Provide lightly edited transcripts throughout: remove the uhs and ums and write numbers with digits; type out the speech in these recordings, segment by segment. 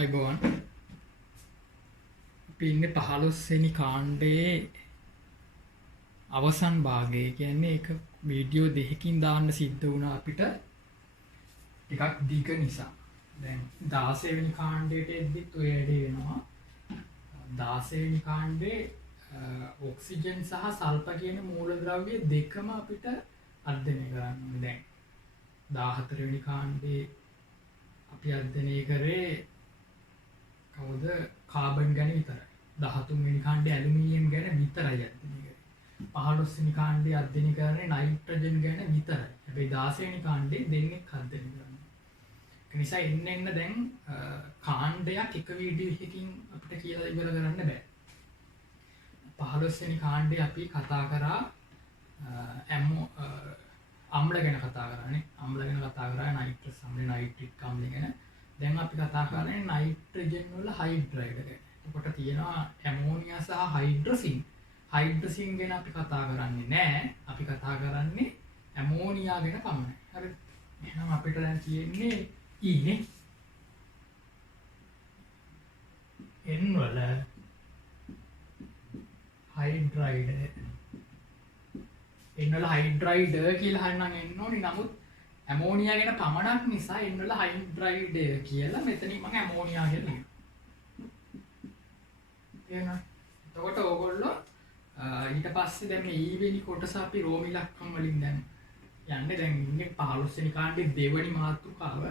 අයිබෝවන් අපි ඉන්නේ 15 වෙනි කාණ්ඩයේ අවසන් භාගයේ. කියන්නේ ඒක වීඩියෝ දෙකකින් දාන්න සිද්ධ වුණා අපිට ටිකක් දිග නිසා. දැන් 16 වෙනි කාණ්ඩයට එද්දිත් ඔය වැඩේ වෙනවා. 16 වෙනි කාණ්ඩේ ඔක්සිජන් සහ සල්ෆර් කියන මූලද්‍රව්‍ය දෙකම අපිට අධ්‍යයනය කරන්න ඕනේ. දැන් 14 වෙනි කාණ්ඩේ අපි අධ්‍යයනය කරේ කවුද කාබන් ගැන විතරයි. 13 වෙනි කාණ්ඩේ ඇලුමිනියම් ගැන විතරයි අධ්‍යයනය කරේ. 15 වෙනි කාණ්ඩේ අධ්‍යයනය කරන්නේ නයිට්‍රජන් ගැන විතරයි. හැබැයි 16 වෙනි කාණ්ඩේ දෙන්නෙක් අධ්‍යයනය කරනවා. ඒ නිසා එන්න දැන් කාණ්ඩයක් එක වීඩියෝ එකකින් අපිට කියලා ඉවර කරන්න බෑ. 15 වෙනි කාණ්ඩේ අපි කතා කරා අම්ල ගැන කතා කරන්නේ. අම්ල ගැන කතා කරා නයිට්‍රස් අම්ල නයිට්‍රික් අම්ල ගැන. දැන් අපි කතා කරන්නේ නයිට්‍රජන් වල හයිඩ්‍රයිඩ් ගැන. එතකොට තියෙනවා ඇමෝනියා සහ හයිඩ්‍රොසින්. හයිඩ්‍රොසින් ගැන අපි කතා කරන්නේ නැහැ. අපි කතා කරන්නේ ඇමෝනියා ගැන පමණයි. හරිද? එහෙනම් අපිට දැන් තියෙන්නේ E නේ. N වල හයිඩ්‍රයිඩ්. N වල හයිඩ්‍රයිඩ් කියලා හරිනම් එන්න ඕනේ. නමුත් ඇමෝනියා ගැන පමණක් නිසා N වල හයිඩ්‍රයිඩ් කියලා මෙතනින් මම ඇමෝනියා කියලා ලියනවා. එහෙනම් එතකොට ඕගොල්ලෝ ඊට පස්සේ දැන් මේ E වෙනි කොටස අපි රෝම ඉලක්කම් වලින් දැන් යන්නේ. දැන් ඉන්නේ 15 වෙනි කාණ්ඩේ දෙවනි මාතෘකාව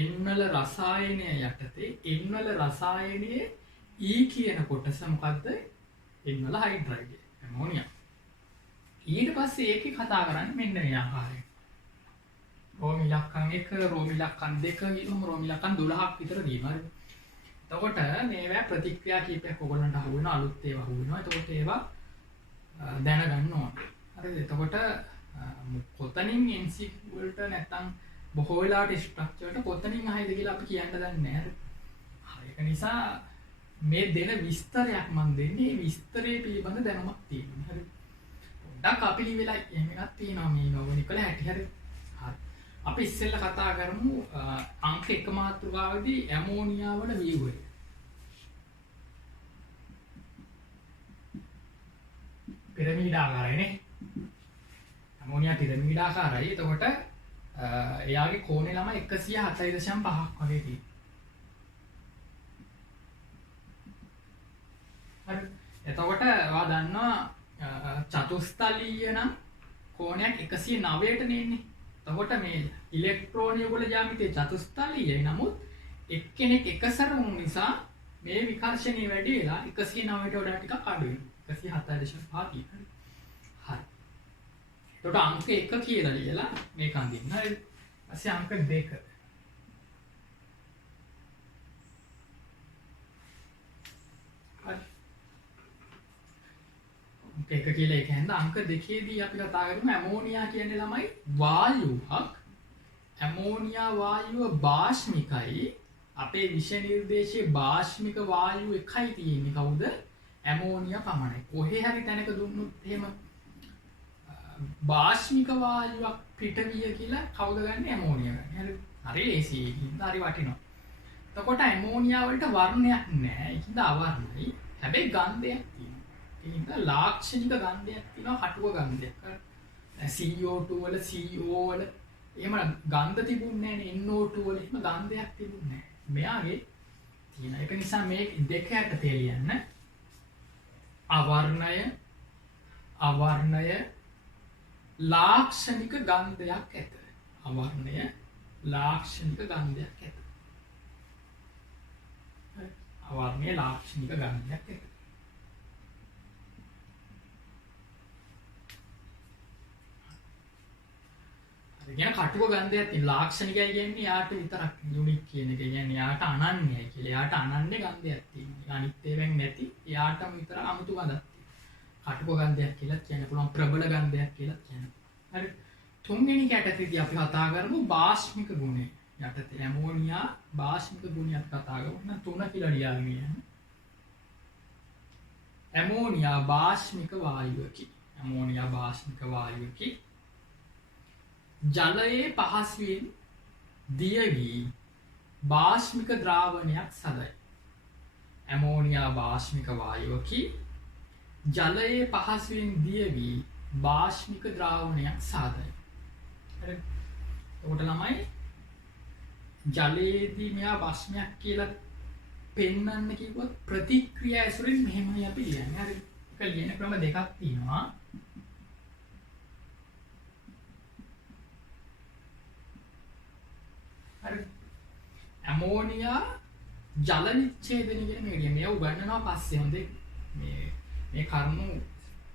N වල රසායනය යටතේ N වල රසායනයේ E කියන කොටස මොකද්ද? N වල හයිඩ්‍රයිඩ් ඇමෝනියා. ඊට පස්සේ ඒකේ කතා කරන්නේ මෙන්න මේ ආකාරයෙන්. රෝම ඉලක්කම් 1 රෝම ඉලක්කම් 2 ඊළඟ රෝම ඉලක්කම් 12ක් විතර දීලා හරි. එතකොට මේවා ප්‍රතික්‍රියා කීපයක් ඔයගොල්ලන්ට අහු වෙනවා, අලුත් ඒවා අහු වෙනවා. එතකොට ඒවා දැනගන්න ඕනේ. හරිද? එතකොට කොතනින් NC වලට නැත්තම් බොහෝ වෙලාවට ස්ට්‍රක්චර් වලට කොතනින් ආයිද කියලා අපි කියන්න දන්නේ නැහැ. හරි. ඒක නිසා මේ දෙන විස්තරයක් මම දෙන්නේ. මේ විස්තරේ පිළිබඳ දැනුමක් තියෙනවා. හරි. පොඩ්ඩක් අපිලි වෙලා එහෙම එකක් තියෙනවා මේ නෝවනිකල හැටි. හරි. හරි. අපි ඉස්සෙල්ලා කතා කරමු අංක 1 මාතෘකාවේදී ඇමෝනියා වල ව්‍යුහය. පිරමීඩ ආකාරයනේ. ඇමෝනියා පිරමීඩ ආකාරයි. එතකොට එයාගේ කෝණේ ළම 107.5ක් වගේ තියෙනවා. හරි. එතකොට ඔයා දන්නවා චතුස්තලීය නම් කෝණයක් 109ට නෙන්නේ. එතකොට මේ ඉලෙක්ට්‍රෝනිය වල ජ්‍යාමිතිය චතුස්තලීයයි. නමුත් එක්කෙනෙක් එකසර වුන නිසා මේ විකර්ෂණීය වැඩි වෙලා 109ට වඩා ටිකක් අඩු වෙනවා. 107.5 තියෙනවා. හරි. එතකොට අංක 1 කියලා ලියලා මේක අඳින්න. හරිද? ඊපස්සේ අංක 2. හරි. අංක 1 කියලා ඒක හන්ද අංක 2 දී අපි කතා කරමු ඇමෝනියා කියන්නේ ළමයි වායුවක්. ඇමෝනියා වායුව බාෂ්මිකයි. අපේ විෂය නිර්දේශයේ බාෂ්මික වායුව එකයි තියෙන්නේ. කවුද? ඇමෝනියා පමණයි. කොහේ හරි තැනක දුන්නොත් එහෙම බාෂ්මික වායුවක් පිටවිය කියලා කවුද ගන්න? ඇමෝනියා ගන්න. හරි. හරි ලේසි. හින්දා හරි වටිනවා. එතකොට ඇමෝනියා වලට වර්ණයක් නැහැ. ඒකින්ද අවර්ණයි. හැබැයි ගන්ධයක් තියෙනවා. ඒ හින්දා ලාක්ෂණික ගන්ධයක් තියෙනවා, කටුව ගන්ධයක්. CO2 වල CO වල එහෙම ගන්ධ තිබුණේ නැහැ නේ. NO2 වල එහෙම ගන්ධයක් තිබුණේ නැහැ. මෙයාගේ තියෙන. ඒක නිසා මේ දෙක යටතේ ලියන්න අවර්ණය ලාක්ෂණික ගන්ධයක් ඇත. අවර්ණය ලාක්ෂණික ගන්ධයක් ඇත. අවර්ණය ලාක්ෂණික ගන්ධයක් ඇත. හරි. කියන කටුව ගන්ධයක් තියෙන ලාක්ෂණිකයි කියන්නේ යාට විතරක් යුනික් කියන එක. කියන්නේ යාට අනන්‍යයි කියලා. යාට අනන්‍ය ගන්ධයක් තියෙනවා. අනිත් ඒවායින් නැති යාටම විතර අමුතු ගඳක්. කටුක ගන්ධයක් කියලා කියන්න පුළුවන්, ප්‍රබල ගන්ධයක් කියලා කියන්න. හරි. තුන්වෙනි කැටගරියදී අපි කතා කරමු බාෂ්මික ගුණය. යටතේ ඇමෝනියා බාෂ්මික ගුණය අපි කතා කරමු. නම් 3 කියලා ලියාගෙන යන්න. ඇමෝනියා බාෂ්මික වායුවකි. ඇමෝනියා බාෂ්මික වායුවකි. ජලයේ පහසුවෙන් දිය වී භාෂ්මික ද්‍රාවණයක් සදයි. ඇමෝනියා භාෂ්මික වායුවකි ජලයේ පහසුවෙන් දියවී භාෂ්මික ද්‍රාවණයක් සාදයි. එතකොට ළමයි ජලයේදී මෙයා භාෂ්මයක් කියලා පෙන්වන්න කිව්වොත් ප්‍රතික්‍රියා ඇසුරින් මෙහෙමයි අපි ලියන්නේ. හරි. ඒක ලියන ක්‍රම දෙකක් තියෙනවා. හරි. ඇමෝනියා ජල විච්ඡේදනය කියන මේ උගන්වනවා පස්සේ හොඳේ මේ කරුණු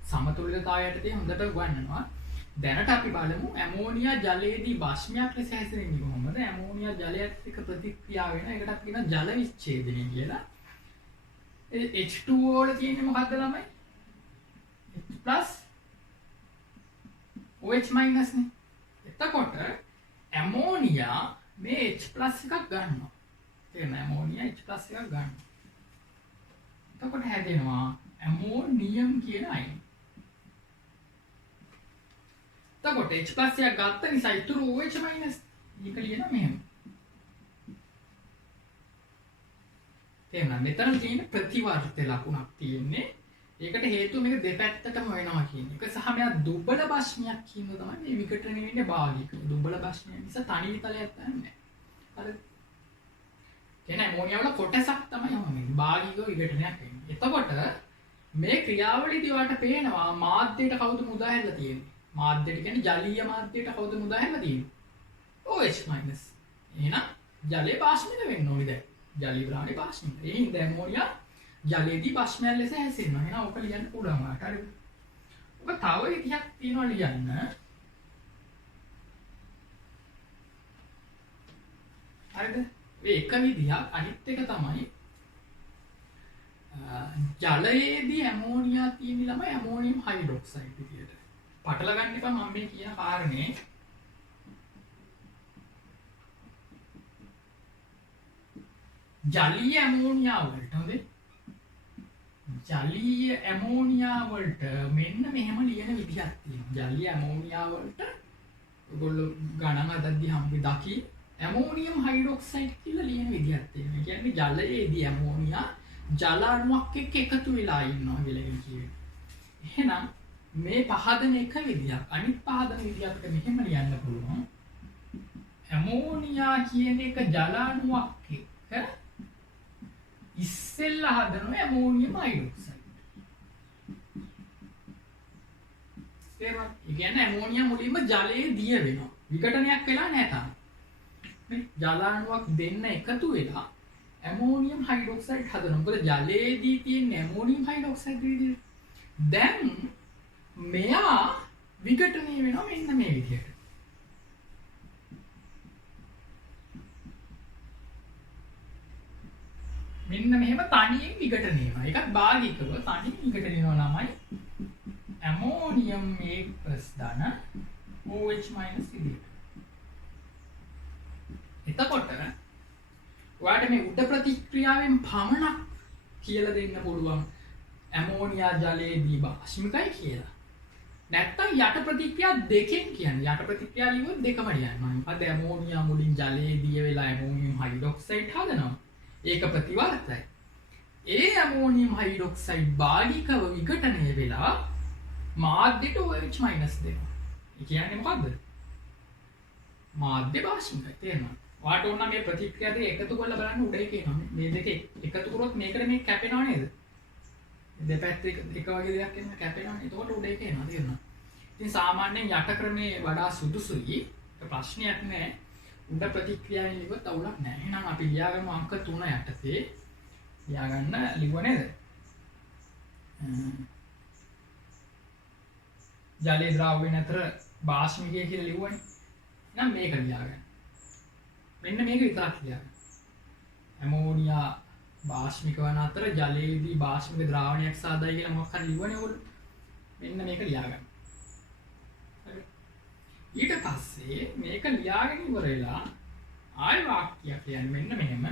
සමතුලිතතාවයටදී හොඳට උගන්වනවා. දැනට අපි බලමු ඇමෝනියා ජලයේදී භාෂ්මයක් ලෙස හැසිරෙන්නේ කොහොමද? ඇමෝනියා ජලයත් එක්ක ප්‍රතික්‍රියා වෙන එකටත් කියනවා ජල විච්ඡේදනය කියලා. H2O වල තියෙන්නේ මොකද්ද ළමයි? H+ OH- නේ. එතකොට ඇමෝනියා මේ H+ එකක් ගන්නවා. තේරෙනවද? ඇමෝනියා H+ එකක් ගන්නවා. එතකොට හැදෙනවා ඇමෝනියම් කියන අයින්. එතකොට H+ එකක් ගත්ත නිසා ඉතුරු OH- එක ලියනවා මෙහෙම. තේරුණා? මෙතන තියෙන ප්‍රතිවර්ත ලකුණක් තියෙන්නේ. ඒකට හේතුව මේක දෙපැත්තටම වෙනවා කියන එක. සහ මෙයා දුබල භාෂ්මයක් කියන තමයි මේ විකටණය වෙන්නේ භාගික. දුබල භාෂ්මය නිසා තනි විතලයක් නැහැ. හරිද? කියන ඇමෝනියා වල කොටසක් තමයි යන්නේ. භාගික විකටණයක් වෙන්නේ. එතකොට මේ ක්‍රියාවලියදී ඔයාලට පේනවා මාධ්‍යයට කවුද මුදා හැරලා තියෙන්නේ? මාධ්‍යයට කියන්නේ ජලීය මාධ්‍යයට කවුද මුදා හැරලා තියෙන්නේ? OH-. එහෙනම් ජලයේ භාෂ්මිත වෙන්න ඕනේ දැන්. ජලීය ද්‍රාවණේ භාෂ්මිත. ඒ හින්දා ඇමෝනියා ජලයේදී භාෂ්මයක් ලෙස හැසිරෙනවා. එහෙනම් ඔක ලියන්න පුළුවන් වාට. හරිද? ඔක තව විදිහක් තියෙනවා ලියන්න. හරිද? මේ එක විදිහක් අනිත් එක තමයි ජලයේදී ඇමෝනියා තියෙන ළමයි ඇමෝනියම් හයිඩ්‍රොක්සයිඩ් විදියට. පටල ගන්න එපා මම මේ කියන කාරණේ. ජලීය ඇමෝනියා වලට හොඳේ. ජලීය ඇමෝනියා වලට මෙන්න මෙහෙම ලියන විදිහක් තියෙනවා. ජලීය ඇමෝනියා වලට ඔයගොල්ලෝ ගණන් හදද්දී හම්බෙ දකි ඇමෝනියම් හයිඩ්‍රොක්සයිඩ් කියලා ලියන විදිහක් තියෙනවා. කියන්නේ ජලයේදී ඇමෝනියා ජල අණුවක් එක්ක එකතු වෙලා ඉන්නවා කියලා කියන්නේ. එහෙනම් මේ පහදන එක විදියක් අනිත් පහදන විදිය අපිට මෙහෙම ලියන්න පුළුවන්. ඇමෝනියා කියන එක ජල අණුවක් එක්ක ඉස්සෙල්ලා හදන ඇමෝනියම් හයිඩ්‍රොක්සයිඩ්. ඒ කියන්නේ ඇමෝනියා මුලින්ම ජලයේ දිය වෙනවා. විඝටනයක් වෙලා නැහැ තාම. මේ ජල අණුවක් දෙන්න එකතු වෙලා ඇමෝනියම් හයිඩ්‍රොක්සයිඩ් හදනවා. මොකද ජලයේදී තියෙන ඇමෝනියම් හයිඩ්‍රොක්සයිඩ් විදිහට. දැන් මෙයා විඝටනය වෙනවා මෙන්න මේ විදිහට. මෙන්න මෙහෙම තනියෙන් විඝටනය වෙනවා. ඒකත් භාගිකව තනියෙන් විඝටනය වෙනවා ළමයි. ඇමෝනියම් 1+ ධන OH- විදිහට. එතකොට ඔයාලට මේ උඩ ප්‍රතික්‍රියාවෙන් පමණක් කියලා දෙන්න පුළුවන් ඇමෝනියා ජලයේදී භාෂ්මිකයි කියලා. නැත්තම් යට ප්‍රතික්‍රියා දෙකෙන් කියන්නේ. යට ප්‍රතික්‍රියා ලියුවොත් දෙකම ලියන්න. මොකද ඇමෝනියා මුලින් ජලයේදී වෙලා ඇමෝනියම් හයිඩ්‍රොක්සයිඩ් හදනවා. ඒක ප්‍රතිවර්තයි. ඒ ඇමෝනියම් හයිඩ්‍රොක්සයිඩ් භාගිකව විඝටනය වෙලා මාධ්‍යට OH- දෙනවා. ඒ කියන්නේ මොකද්ද? මාධ්‍ය භාෂ්මිකයි. තේරෙනවද? ඔයාට ඕන නම් මේ ප්‍රතික්‍රියා දෙක එකතු කරලා බලන්න උඩ එකේ නම. මේ දෙක එකතු කරොත් මේකට මේක කැපෙනව නේද? දෙපැත්ත එක වගේ දෙයක් එන්න කැපෙනවා. එතකොට උඩ එකේ එනවා. තේරුණා? ඉතින් සාමාන්‍යයෙන් යට ක්‍රමේ වඩා සුදුසුයි. ඒක ප්‍රශ්නයක් නෑ. උඩ ප්‍රතික්‍රියාවෙන් ලිව්වොත් අවුලක් නෑ. එහෙනම් අපි ලියාගමු අංක 3 යටතේ. ලියාගන්න ලිව්ව නේද? ජලයේ ද්‍රාව්‍ය අතර භාෂ්මිකය කියලා ලිව්වනේ. එහෙනම් මේක ලියාගන්න. මෙන්න මේක විතරක් ලියාගන්න. ඇමෝනියා භාෂ්මික වන අතර ජලයේදී භාෂ්මික ද්‍රාවණයක් සාදයි කියලා මොකක් හරි ලිව්වනේ ඔයගොල්ලෝ. මෙන්න මේක ලියාගන්න. හරි. ඊට පස්සේ මේක ලියාගෙන ඉවර වෙලා ආයි වාක්‍යයක් ලියන්න මෙන්න මෙහෙම.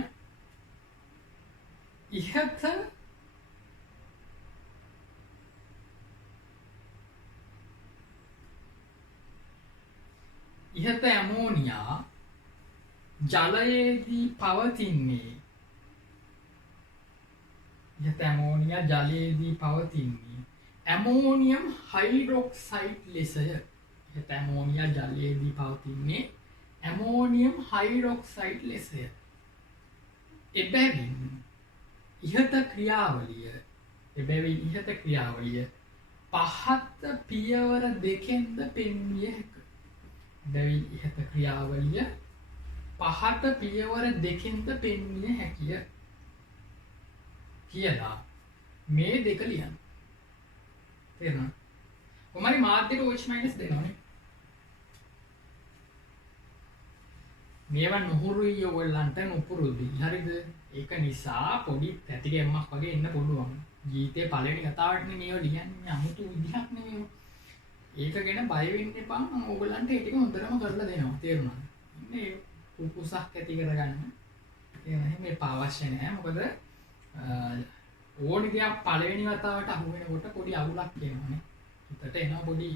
ඉහත ඇමෝනියා ජලයේදී පවතින්නේ ඉහත ඇමෝනියා ජලයේදී පවතින්නේ ඇමෝනියම් හයිඩ්‍රොක්සයිඩ් ලෙසය. ඉහත ඇමෝනියා ජලයේදී පවතින්නේ ඇමෝනියම් හයිඩ්‍රොක්සයිඩ් ලෙසය. එබැවින් ඉහත ක්‍රියාවලිය පහත පියවර දෙකෙන්ද පෙන්විය හැක. එබැවින් ඉහත ක්‍රියාවලිය පහත පියවර දෙකෙන්ද පෙන්විය හැකිය කියලා මේ දෙක ලියන්න. තේරුණා? කොහමරි මාධ්‍යට OH- දෙනවනේ. මේවා නුහුරුයි ඔයගොල්ලන්ට නුපුරුදුයි. හරිද? ඒක නිසා පොඩි තැතිගෙම්මක් වගේ එන්න පුළුවන්. ජීවිතේ පළවෙනි කතාවටනේ මේව ලියන්නේ. අමුතු විදිහක් නෙමෙයි. ඒක ගැන බය වෙන්න එපා. මම ඔයගොල්ලන්ට ඒ ටික හොඳටම කරලා දෙනවා. තේරුණාද? ඉන්නේ කුකුසක් ඇති කරගන්න. මේ පාවශ්‍ය නැහැ. මොකද ඕනි දෙයක් පළවෙනි වතාවට අහු වෙනකොට පොඩි අවුලක් එනවානේ. හිතට එනවා පොඩි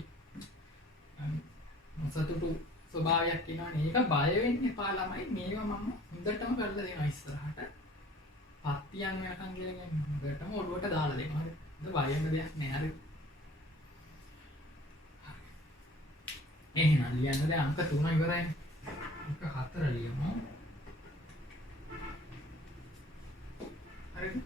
සතුටු ස්වභාවයක් එනවානේ. ඒක බය වෙන්න එපා ළමයි. මේවා මම හොඳටම කරලා දෙනවා ඉස්සරහට. පත්තියන් යනකම් කියලා කියන්නේ හොඳටම ඔළුවට දාලා දෙනවා. හරි. බය වෙන්න දෙයක් නෑ. හරි. එහෙනම් ලියන්න දැන් අංක 3 ඉවරයිනේ. අංක 4 ලියමු. හරිද?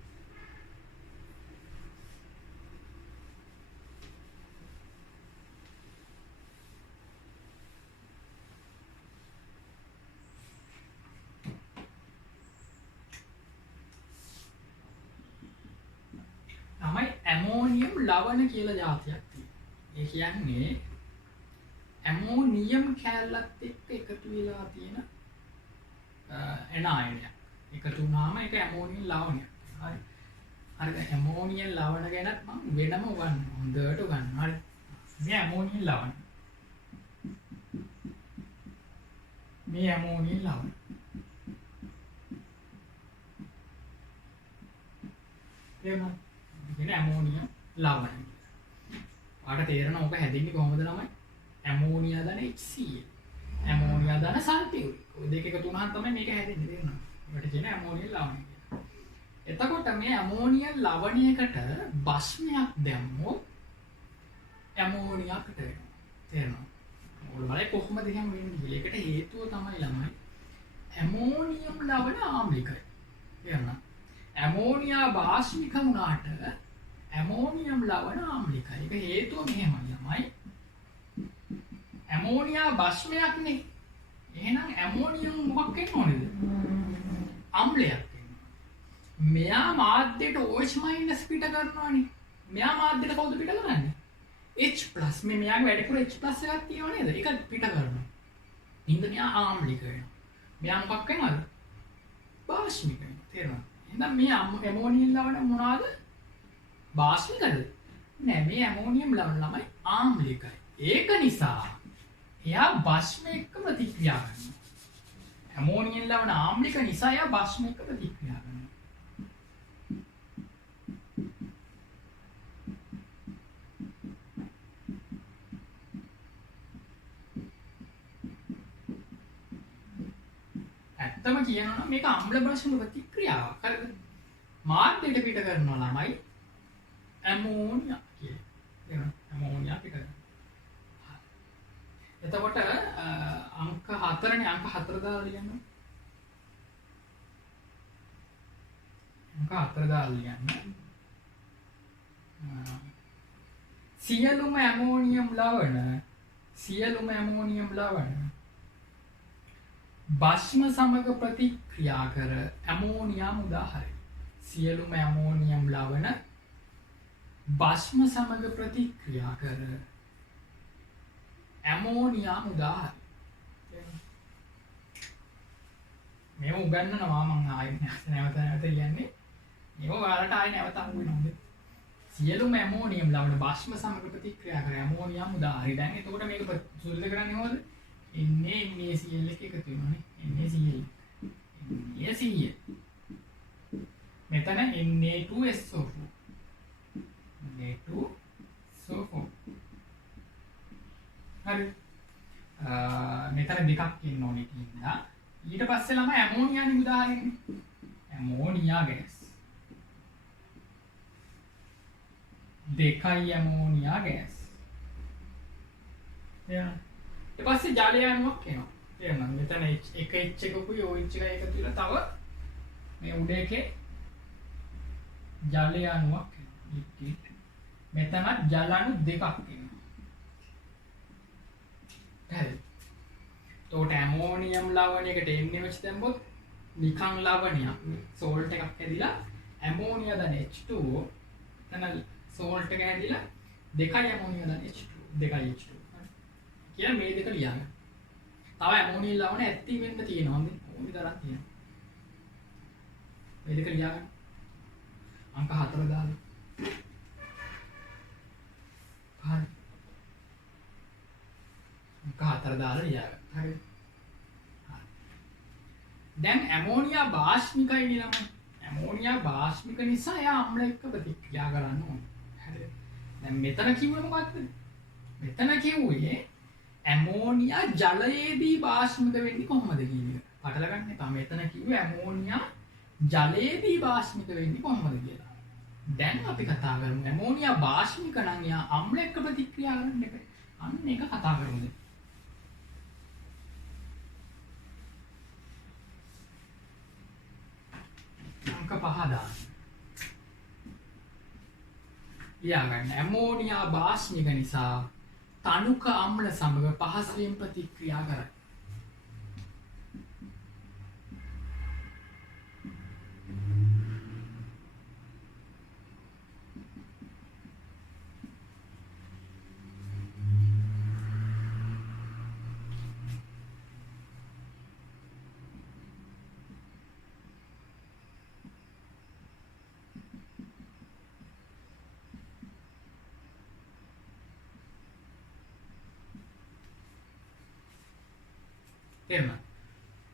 තමයි ඇමෝනියම් ලවණ කියලා જાතියක් තියෙනවා. ඒ කියන්නේ ඇමෝනියම් කැලලත් එක්ක එකතු වෙලා තියෙන එනයිනයක්. එකතු වුණාම ඒක ඇමෝනියම් ලවණයක්. හරි. හරිද? ඇමෝනියම් ලවණ ගැන මම වෙනම උගන්වනවා. හොඳට උගන්වනවා. හරි. මේ ඇමෝනියම් ලවණ. මේ ඇමෝනියම් ලවණ. එහෙනම් කියන ඇමෝනියම් ලවණ. ඔයාලට තේරෙනවා ඔක හැදෙන්නේ කොහොමද ළමයි? ඇමෝනියා ධන HCl. ඇමෝනියා ධන සල්ෆියුරික්. ඔය දෙක එකතු වුණාම තමයි මේක හැදෙන්නේ. තේරෙනවද? ඒකට කියන ඇමෝනියම් ලවණය කියලා. එතකොට මේ ඇමෝනියම් ලවණයකට බස්මයක් දැම්මොත් ඇමෝනියාකට වෙනවා. තේරෙනවද? ඔයාලා බලයි කොහොමද එහෙම වෙන්නේ කියලා. ඒකට හේතුව තමයි ළමයි ඇමෝනියම් ලවණ ආම්ලිකයි. තේරෙනවද? ඇමෝනියා බාෂ්මික වුණාට ඇමෝනියම් ලවණ ආම්ලිකයි. ඒක හේතුව මෙහෙමයි ළමයි. ඇමෝනියා බස්මයක්නේ. එහෙනම් ඇමෝනියම් මොකක් වෙන්න ඕනේද? අම්ලයක් වෙන්න. මෙයා මාධ්‍යයට OH- පිට කරනවානේ. මෙයා මාධ්‍යයට කවුද පිට කරන්නේ? H+ මේ මෙයාගේ වැඩිපුර H+ එකක් තියෙනව නේද? ඒක පිට කරනවා. ඉතින් මෙයා ආම්ලික වෙනවා. මෙයා මොකක් වෙනවද? බාෂ්මික වෙනවා. තේරෙනවද? එහෙනම් මේ ඇමෝනියම් ලවණ මොනවාද? බාෂ්මිකද? නෑ මේ ඇමෝනියම් ලවණ ළමයි ආම්ලිකයි. ඒක නිසා එයා බස්ම එක්ක ප්‍රතික්‍රියා කරනවා. ඇමෝනියම් ලවණ ආම්ලික නිසා එයා බස්ම එක්ක ප්‍රතික්‍රියා කරනවා. ඇත්තම කියනවා නම් මේක අම්ල බස්ම ප්‍රතික්‍රියාවක්. හරිද? මාධ්‍යයට පිට කරනවා ළමයි ඇමෝනියා කියලා. එහෙනම් ඇමෝනියා පිට කරනවා. එතකොට අංක 4නේ අංක 4 දාලා ලියන්න. අංක 4 දාලා ලියන්න. සියලුම ඇමෝනියම් ලවණ බස්ම සමග ප්‍රතික්‍රියා කර ඇමෝනියම් උදාහරණය. සියලුම ඇමෝනියම් ලවණ බස්ම සමග ප්‍රතික්‍රියා කර ඇමෝනියම් උදාහරණය. මේව උගන්වනවා මම ආයෙත් නැවත කියන්නේ. මේව ඔයාලට ආයෙ නැවත අහු වෙනවා. සියලුම ඇමෝනියම් ලවණ බස්ම සමග ප්‍රතික්‍රියා කර ඇමෝනියම් උදාහරණය. දැන් එතකොට මේක සුද්ධ කරන්නේ කොහොමද? NaCl එක එකතු වෙනවානේ. NaCl. NaCl. මෙතන Na2SO4. Na2SO4. හරි. මෙතන දෙකක් ඉන්න ඕනේ කියලා. ඊට පස්සේ ළමයි ඇමෝනියා නේ උදාහරණෙ. Ammonia gas. 2 ammonia gas. ඊට පස්සේ ජලය අණුවක් එනවා. තේරුණාද? මෙතන එක H එකකුයි OH එකයි එකතු වෙලා තව මේ උඩ එකේ ජලය අණුවක් එනවා. ලික්විඩ්. මෙතන ජල අණු දෙකක් එනවා. හරි. එතකොට ඇමෝනියම් ලවණයකට NaOH දැම්මොත් නිකන් ලවණයක් සෝල්ට් එකක් හැදිලා ඇමෝනියා දැන් H2O එතන සෝල්ට් එක හැදිලා 2 ඇමෝනියා දැන් H2O 2 H2O කියලා මේ දෙක ලියන්න. තව ඇමෝනියම් ලවණ ඇත්ති වෙන්න තියෙනවා නේද? ඕනි තරම් තියෙනවා. මේ දෙක ලියගන්න. අංක 4 දාලා. හරි. අංක 4 දාලා ලියගන්න. හරි. දැන් ඇමෝනියා බාෂ්මිකයි නේ ළමයි. ඇමෝනියා බාෂ්මික නිසා එයා අම්ල එක්ක ප්‍රතික්‍රියා කරන්න ඕනේ. හරිද? දැන් මෙතන කිව්වේ මොකක්ද? මෙතන කිව්වේ ඇමෝනියා ජලයේදී බාෂ්මික වෙන්නේ කොහොමද කියන එක. පටල ගන්න එපා. මෙතන කිව්වේ ඇමෝනියා ජලයේදී බාෂ්මික වෙන්නේ කොහොමද කියලා. දැන් අපි කතා කරමු ඇමෝනියා බාෂ්මික නම් එයා අම්ල එක්ක ප්‍රතික්‍රියා කරන්න එපා. අන්න ඒක කතා කරමු. අංක 5 දාන්න. ලියාගන්න. ඇමෝනියා බාෂ්මික නිසා තනුක අම්ල සමග පහසුවෙන් ප්‍රතික්‍රියා කරයි.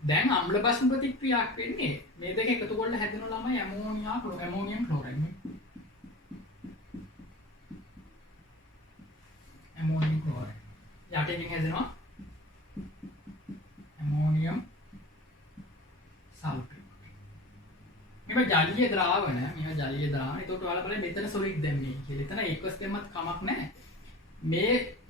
දැන් අම්ල බස්ම ප්‍රතික්‍රියාවක් වෙන්නේ මේ දෙක එකතු කරලා හැදෙන ළමයි ඇමෝනියම් ක්ලෝරයිඩ් යටින් හැදෙනවා ඇමෝනියම් සල්ෆේට්. මේක ජලීය ද්‍රාවණ. මේවා ජලීය ද්‍රාවණ. ඒකට ඔයාලා බලන්න මෙතන සොලිඩ් දැම්මේ කියලා. එතන ඒකස් දෙන්නත් කමක් නැහැ.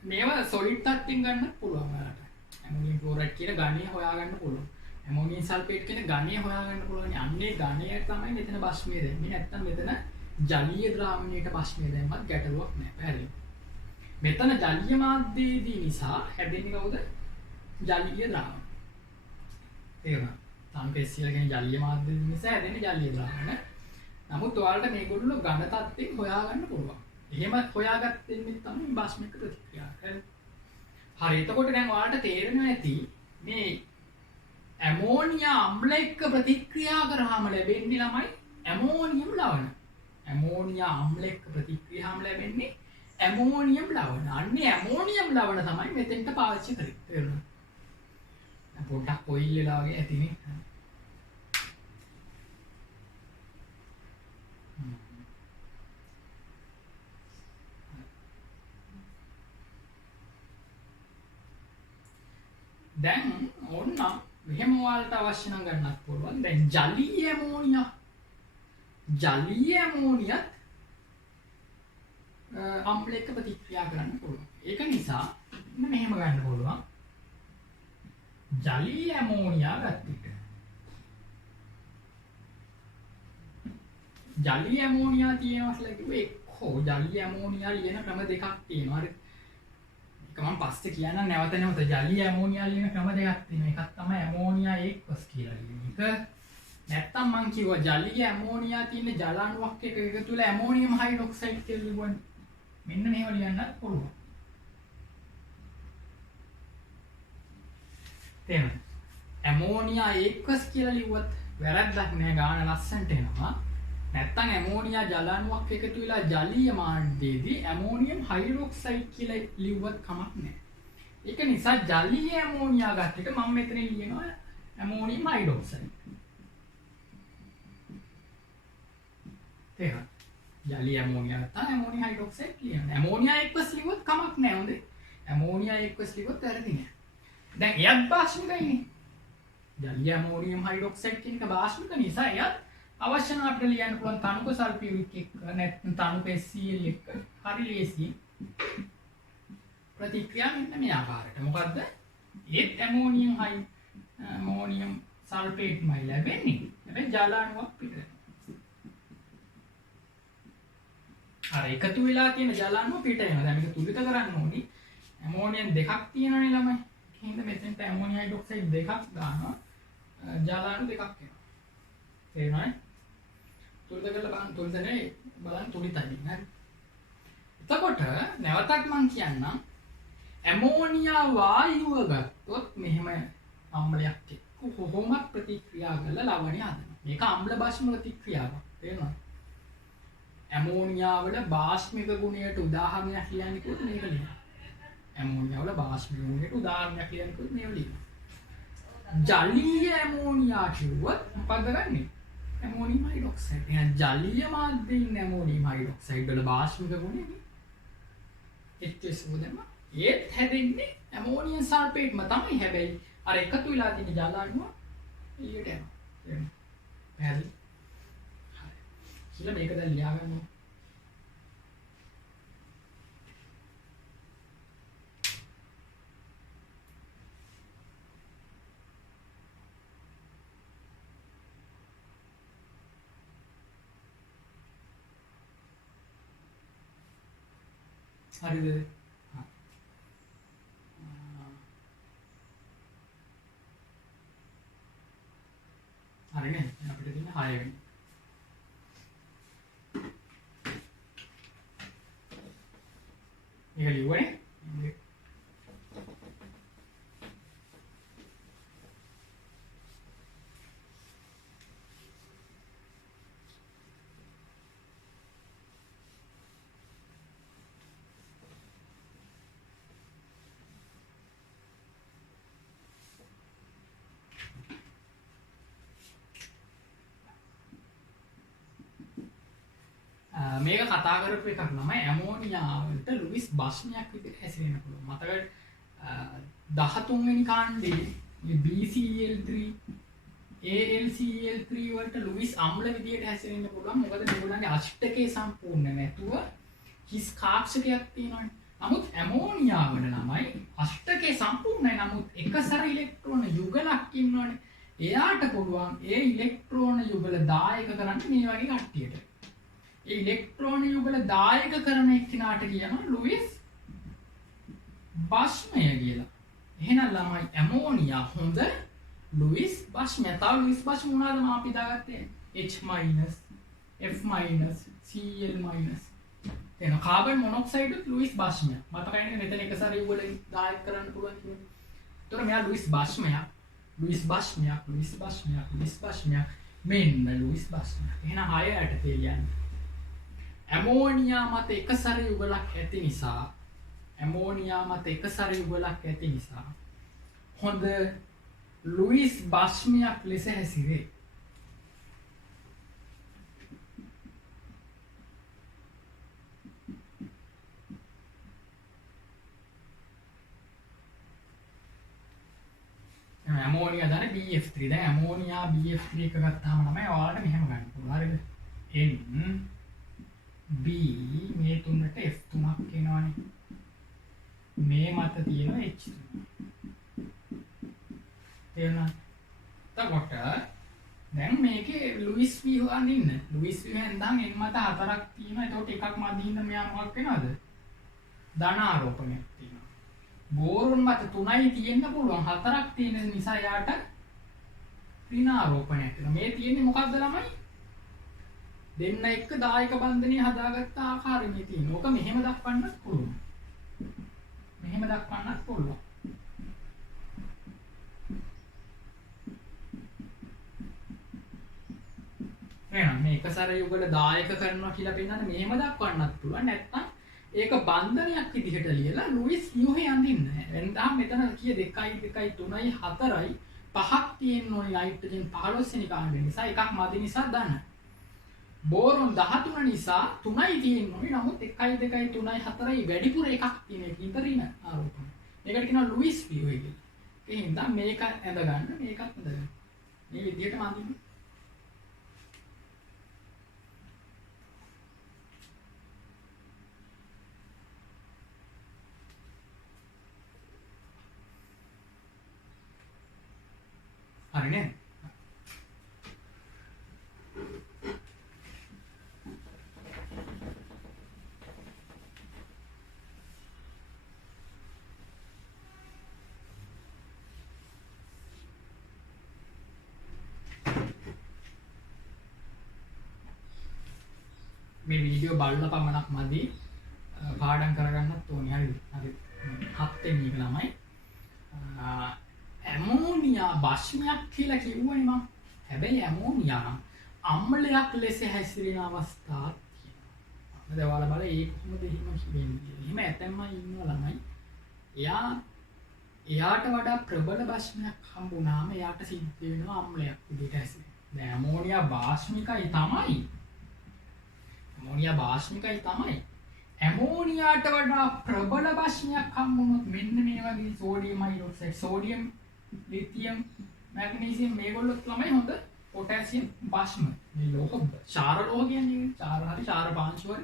මේවා සොලිඩ් තත්ත්වෙන් ගන්නත් පුළුවන් ඔයාලට. ඇමෝනියම් ක්ලෝරයිඩ් කියන ගණය හොයාගන්න පුළුවන්. ඇමෝනියම් සල්ෆේට් කියන ගණය හොයාගන්න පුළුවන්. අන්නේ ගණය තමයි මෙතන බස්මය දෙන්නේ. නැත්තම් මෙතන ජලීය ද්‍රාවණයට බස්මය දැම්මත් ගැටලුවක් නැහැ. පැහැදිලිද? මෙතන ජලීය මාධ්‍යයේදී නිසා හැදෙන්නේ කවුද? ජලීය ද්‍රාවණ. තේරුණා? සම්පේශීල කියන ජලීය මාධ්‍යය නිසා හැදෙන්නේ ජලීය ද්‍රාවණ. නමුත් ඔයාලට මේගොල්ලෝ ඝන තත්ත්වෙන් හොයාගන්න පුළුවන්. එහෙම හොයාගත්තෙන්නේ තමයි බස්මික ප්‍රතික්‍රියාව. හරි. එතකොට දැන් ඔයාලට තේරෙනවා ඇති මේ ඇමෝනියා අම්ල එක්ක ප්‍රතික්‍රියා කරාම ලැබෙන්නේ ළමයි ඇමෝනියම් ලවණ. ඇමෝනියා අම්ල එක්ක ප්‍රතික්‍රියාම ලැබෙන්නේ ඇමෝනියම් ලවණ. අන්නේ ඇමෝනියම් ලවණ තමයි මෙතෙන්ට පාවිච්චි කරන්නේ. තේරුණාද? දැන් පොඩ්ඩක් ඔයිල් වෙලා වගේ ඇතිනේ. දැන් ඕන්න මෙහෙම ඔයාලට අවශ්‍ය නම් ගන්නත් පුළුවන්. දැන් ජලීය ඇමෝනියත් අම්ල එක්ක ප්‍රතික්‍රියා කරන්න පුළුවන්. ඒක නිසා මෙහෙම ගන්න පුළුවන්. ජලීය ඇමෝනියා ගත්ත එක. ජලීය ඇමෝනියා තියෙනවා කියලා කිව්වේ එක්කෝ ජලීය ඇමෝනියා ලියන ක්‍රම දෙකක් තියෙනවා. හරි. මම පස්සේ කියන්න නැවත ජලීය ඇමෝනියා ලියන ක්‍රම දෙකක් තියෙනවා. එකක් තමයි ඇමෝනියා ඒක්වස් කියලා ලියන එක. නැත්තම් මම කිව්වා ජලීය ඇමෝනියා තියෙන ජල අණුවක් එක එකතු වෙලා ඇමෝනියම් හයිඩ්‍රොක්සයිඩ් කියලා ලියුවනේ. මෙන්න මේව ලියන්නත් පුළුවන්. තේරෙනවද? ඇමෝනියා ඒක්වස් කියලා ලිව්වත් වැරද්දක් නෑ. ගාන ලස්සනට එනවා. නැත්තම් ඇමෝනියා ජල අණුවක් එකතු වෙලා ජලීය මාධ්‍යයේදී ඇමෝනියම් හයිඩ්‍රොක්සයිඩ් කියලා ලිව්වත් කමක් නැහැ. ඒක නිසා ජලීය ඇමෝනියා ගත්ත එක මම මෙතන ලියනවා ඇමෝනියම් හයිඩ්‍රොක්සයිඩ්. තේරෙනවද? ජලීය ඇමෝනියා ගත්තා ඇමෝනියම් හයිඩ්‍රොක්සයිඩ් කියනවා. ඇමෝනියා එක්වස් ලිව්වොත් කමක් නැහැ හොඳේ. ඇමෝනියා එක්වස් ලිව්වොත් වැරදි නෑ. දැන් එයත් බාෂ්මිකයිනේ. ජලීය ඇමෝනියම් හයිඩ්‍රොක්සයිඩ් කියන එක බාෂ්මික නිසා එයත් අවශ්‍ය නම් අපිට ලියන්න පුළුවන් තනුක සල්ෆියුරික් එක්ක නැත්නම් තනුක HCl එක්ක හරි ලේසි ප්‍රතික්‍රියා මෙන්න මේ ආකාරයට. මොකද්ද? ඒත් ඇමෝනියම් සල්ෆේට්මයි ලැබෙන්නේ. හැබැයි ජල අණුවක් පිට වෙනවා. අර එකතු වෙලා තියෙන ජල අණුව පිට වෙනවා. දැන් මේක තුලිත කරන්න ඕනි. ඇමෝනියම් දෙකක් තියෙනවනේ ළමයි. එහෙනම් මෙතෙන්ට ඇමෝනියම් හයිඩ්‍රොක්සයිඩ් දෙකක් දානවා. ජල අණු දෙකක් එනවා. තේරුණානේ? තුලිත කරලා බලන්න තුලිතනේ බලන්න තුලිතයි. හරි. එතකොට නැවතත් මම කියන්නම් ඇමෝනියා වායුව ගත්තොත් මෙහෙම අම්ලයක් එක්ක කොහොමද ප්‍රතික්‍රියා කරලා ලවණය හදනවා. මේක අම්ල බාෂ්ම ප්‍රතික්‍රියාවක්. තේරෙනවද? ඇමෝනියා වල බාෂ්මික ගුණයට උදාහරණයක් කියන්නේ කොහොමද මේක ලියන්නේ? ඇමෝනියා වල බාෂ්මික ගුණයට උදාහරණයක් කියන්නේ කොහොමද මේක ලියන්නේ? ජලීය ඇමෝනියා කිව්වොත් මොකද කරන්නේ? Ammonium hydroxide. එහෙනම් ජලීය මාධ්‍යයේ ඉන්න ඇමෝනියම් හයිඩ්‍රොක්සයිඩ් වල බාෂ්මික ගුණය HCl දෙම ඒත් හැදෙන්නේ ඇමෝනියම් සල්ෆේට්ම තමයි. හැබැයි අර එකතු වෙලා තියෙන ජල අණුව ඊට යනවා. පැහැදිලි? හරි. කියලා මේක දැන් ලියා ගන්න ඕනේ. හරිද? හරිනේ. අපිට තියෙන 6 වෙනි. මේක ලියුවනේ. මේක කතා කරපු එකක් තමයි ඇමෝනියා වලට ලුයිස් බස්මියක් විදිහට හැසිරෙන්න පුළුවන්. මතකද 13 වෙනි කාණ්ඩේ මේ BCl3 AlCl3 වලට ලුයිස් අම්ල විදිහට හැසිරෙන්න පුළුවන්. මොකද මේගොල්ලන්ගේ අෂ්ටකේ සම්පූර්ණ නැතුව හිස් කාක්ෂකයක් තියෙනවානේ. නමුත් ඇමෝනියා වල ළමයි අෂ්ටකේ සම්පූර්ණයි. නමුත් එකසර ඉලෙක්ට්‍රෝන යුගලක් ඉන්නවනේ. එයාට පුළුවන් ඒ ඉලෙක්ට්‍රෝන යුගල දායක කරන්න මේ වගේ කට්ටියට. ඒ ඉලෙක්ට්‍රෝන යුගල දායක කරන එක්කිනාට කියනවා ලුයිස් බස්මය කියලා. එහෙනම් ළමයි ඇමෝනියා හොඳ ලුයිස් බස්මය. තව ලුයිස් බස්ම මොනවාද මම අපි දාගත්තේ? H- F- Cl-. එන කාබන් මොනොක්සයිඩ් ලුයිස් බස්මය. මතකයිනේ මෙතන එක සැරේ යුගල දායක කරන්න පුළුවන් කියන්නේ. ඒතර මෙයා ලුයිස් බස්මයක්. මෙන්න ලුයිස් බස්මයක්. එහෙනම් 6ට තේලියන්නේ. ඇමෝනියා මත එක සැර යුගලක් ඇති නිසා හොඳ ලුයිස් බස්මියක් ලෙස හැසිරේ. ඇමෝනියා දාන BF3. දැන් ඇමෝනියා BF3 එක ගත්තාම තමයි ඔයාලට මෙහෙම ගන්න පුළුවන්. හරිද? N B මේ තුනට F3ක් එනවනේ. මේ මත තියෙන H3. තේරුණා? එතකොට දැන් මේකේ ලුයිස් V හොයන්න ඉන්න. ලුයිස් V හෙන්දන් N මත 4ක් තියෙනවා. එතකොට එකක් මදින්න මෙයා මොකක් වෙනවද? ධන ආරෝපණයක් තියෙනවා. බෝරොන් මත 3යි තියෙන්න පුළුවන්. 4ක් තියෙන නිසා යාට ඍණ ආරෝපණයක් වෙනවා. මේ තියෙන්නේ මොකක්ද ළමයි? දෙන්න එක්ක දායක බන්ධනය හදාගත්ත ආකාරය මේ තියෙනවා. ඕක මෙහෙම දක්වන්නත් පුළුවන්. එහෙනම් මේ එකසර යුගල දායක කරනවා කියලා පෙන්නන්න මෙහෙම දක්වන්නත් පුළුවන්. නැත්නම් ඒක බන්ධනයක් විදිහට ලියලා ලුයිස් යෝහේ අඳින්න. එතන මෙතන කිය 2 2 3 4යි 5ක් තියෙන ඕනි නයිට්‍රජන් 15 වෙනි කාණ්ඩේ නිසා එකක් මදි නිසා ධන. බෝරොන් 13 නිසා 3යි තියෙන්න ඕනි. නමුත් 1 2 3 4යි වැඩිපුර එකක් තියෙන එක ඉදරින ආරෝපණය. ඒකට කියනවා ලුයිස් වීව් කියලා. ඒ හින්දා මේක ඇඳ ගන්න මේකත් ඇඳ ගන්න. මේ විදිහටම අඳින්න. හරි නේද? මේ වීඩියෝ බලලා පමණක් මදි පාඩම් කරගන්නත් ඕනේ. හරිද? හරි. 7 වෙනි එක ළමයි ඇමෝනියා භස්මයක් කියලා කිව්වනේ මම. හැබැයි ඇමෝනියා නම් අම්ලයක් ලෙස හැසිරෙන අවස්ථාවක් තියෙනවා. අපිට ඔයාලා බලලා ඒක කොහොමද එහෙම වෙන්නේ. එහෙම ඇතැම්ම ඉන්නවා ළමයි. එයාට වඩා ප්‍රබල භස්මයක් හම්බුනාම එයාට සිද්ධ වෙනවා අම්ලයක් විදිහට හැසිරෙන්න. දැන් ඇමෝනියා භාෂ්මිකයි තමයි. ඇමෝනියාට වඩා ප්‍රබල භස්මයක් හම්බුනොත් මෙන්න මේ වගේ sodium hydroxide, sodium, lithium, magnesium මේගොල්ලොත් ළමයි හොඳ පොටෑසියම් භස්ම. මේ ලෝහ ඡාර ලෝහ කියන්නේ ඡාර පාංශු වල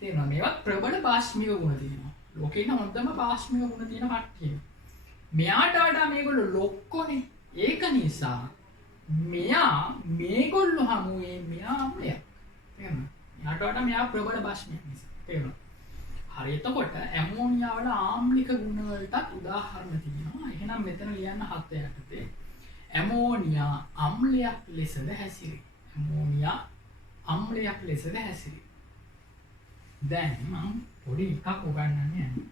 තියෙනවා. මේවත් ප්‍රබල භාෂ්මික ගුණ තියෙනවා. ලෝකේ ඉන්න හොඳම භාෂ්මික ගුණ තියෙන කට්ටිය. මෙයාට වඩා මේගොල්ලෝ ලොක්කොනේ. ඒක නිසා මේගොල්ලෝ හමුවේ මෙයා අම්ලයක්. තේරුණා? මෙයාට වඩා මෙයා ප්‍රබල භාෂ්මයක් නිසා. තේරුණා? හරි. එතකොට ඇමෝනියා වල ආම්ලික ගුණ වලටත් උදාහරණ තියෙනවා. එහෙනම් මෙතන ලියන්න 7 යටතේ ඇමෝනියා අම්ලයක් ලෙසද හැසිරේ. ඇමෝනියා අම්ලයක් ලෙසද හැසිරේ. දැන් මම පොඩි එකක් උගන්වන්නේ නැහැ.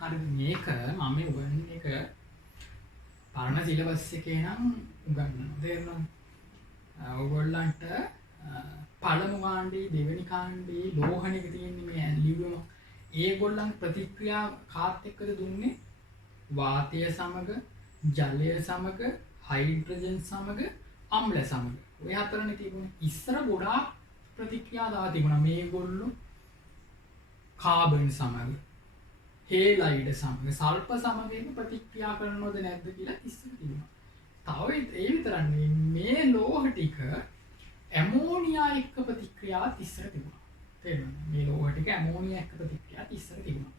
හරි මේක මම උගන්වන එක පරණ සිලබස් එකේ නම් උගන්වනවා. තේරුණාද? ඔයගොල්ලන්ට පළමු කාණ්ඩේ දෙවෙනි කාණ්ඩේ ලෝහණයක තියෙන මේ ලියුම ඒගොල්ලන් ප්‍රතික්‍රියා කාත් එක්කද දුන්නේ වාතය සමග ජලය සමග හයිඩ්‍රජන් සමග අම්ල සමග. ඔය හතරනේ තිබුණේ. ඉස්සර ගොඩාක් ප්‍රතික්‍රියා දාලා තිබුණා. මේගොල්ලෝ කාබන් සමග හේලයිඩ් සමග සල්ප සමග ප්‍රතික්‍රියා කරනවද නැද්ද කියලා ඉස්සර තිබුණා. තව ඒ විතරක් නෙවෙයි මේ ලෝහ ටික ඇමෝනියා එක්ක ප්‍රතික්‍රියාවත් ඉස්සර තිබුණා. තේරුණාද? මේ ලෝහ ටික ඇමෝනියා එක්ක ප්‍රතික්‍රියාවත් ඉස්සර තිබුණා.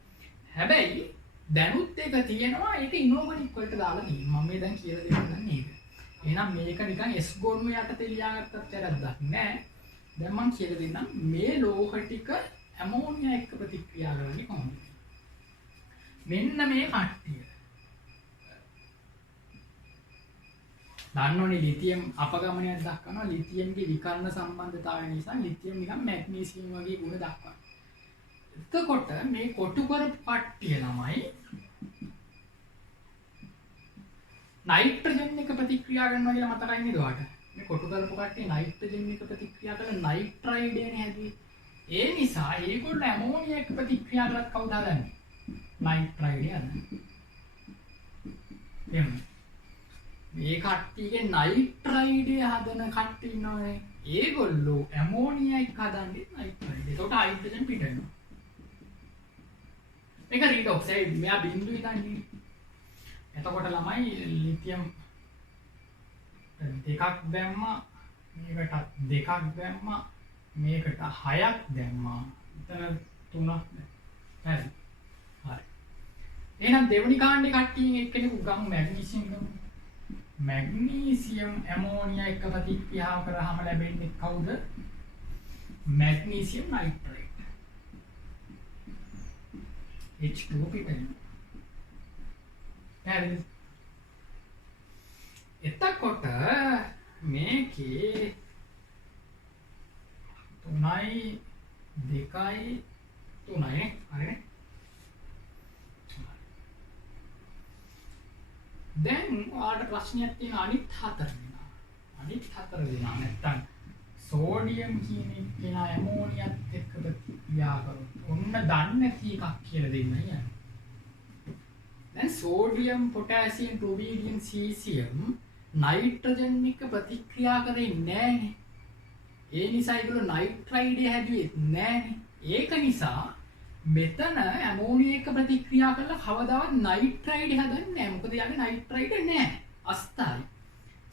හැබැයි දැනුත් එක තියෙනවා ඒක ඉනෝගනික් වලට දාලා නෙමෙයි. මම මේ දැන් කියලා දෙන්නම් නේද? එහෙනම් මේක නිකන් S ගොන්නු යටතේ ලියාගත්තත් වැරද්දක් නෑ. දැන් මම කියලා දෙන්නම් මේ ලෝහ ටික ඇමෝනියා එක්ක ප්‍රතික්‍රියා කරන්නේ කොහොමද? මෙන්න මේ කට්ටිය. දන්නෝනේ ලිතියම් අපගමනයක් දක්වනවා. ලිතියම්ගේ විකර්ණ සම්බන්ධතාවය නිසා ලිතියම් නිකන් මැග්නීසියම් වගේ ගුණ දක්වනවා. එතකොට මේ කොටු කරපු කට්ටිය ළමයි නයිට්‍රජන් එක ප්‍රතික්‍රියා කරනවා කියලා මතකයි නේද ඔයාලට? මේ කොටු කරපු කට්ටිය නයිට්‍රජන් එක ප්‍රතික්‍රියා කරලා නයිට්‍රයිඩ්නේ හැදුවේ. ඒ නිසා ඒගොල්ලෝ ඇමෝනියා එක්ක ප්‍රතික්‍රියා කරලා කවුද හදන්නේ? නයිට්‍රයිඩ් හදන්නේ. එහෙනම් මේ කට්ටියගේ නයිට්‍රයිඩ් හදන කට්ටිය ඉන්නවනේ. ඒගොල්ලෝ ඇමෝනියා එක්ක හදන්නේ නයිට්‍රයිඩ්. ඒකට හයිඩ්‍රජන් පිට වෙනවා. මේක රීඩොක්ස් ඒ මෙයා බිඳුවේ ඉඳන්නේ. එතකොට ළමයි ලිතියම් දෙකක් දැම්මා මේකට දෙකක් දැම්මා මේකට 6ක් දැම්මා එතන 3ක් හරි හරි එහෙනම් දෙවෙනි කාණ්ඩේ කට්ටියෙන් එක්කෙනෙකු ගමු මැග්නීසියම් ගමු මැග්නීසියම් ඇමෝනියා එක්ක ප්‍රතික්‍රියා කරාම ලැබෙන්නේ කවුද මැග්නීසියම් නයිට්‍රේට් H2O පිටවෙනවා හරි එතකොට මේකේ 3යි 2යි 3යි හරිනේ දැන් ඔයාලට ප්‍රශ්නයක් තියෙන අනිත් 4 දෙනා නැත්තම් සෝඩියම් කියන එක ඇමෝනියත් එක්ක ප්‍රතික්‍රියා කරොත් ඔන්න දන්නේ නැති එකක් කියලා දෙන්න යන්නේ දැන් සෝඩියම් පොටෑසියම් රුබීඩියම් සීසියම් නයිට්‍රජන් එක ප්‍රතික්‍රියා කරන්නේ නැහනේ. ඒ නිසා ඒගොල්ලෝ නයිට්‍රයිඩ් හැදුවේ නැහනේ. ඒක නිසා මෙතන ඇමෝනියා එක ප්‍රතික්‍රියා කරලා කවදාවත් නයිට්‍රයිඩ් හදන්නේ නැහැ. මොකද යාගේ නයිට්‍රයිඩ් නැහැ. අස්ථායි.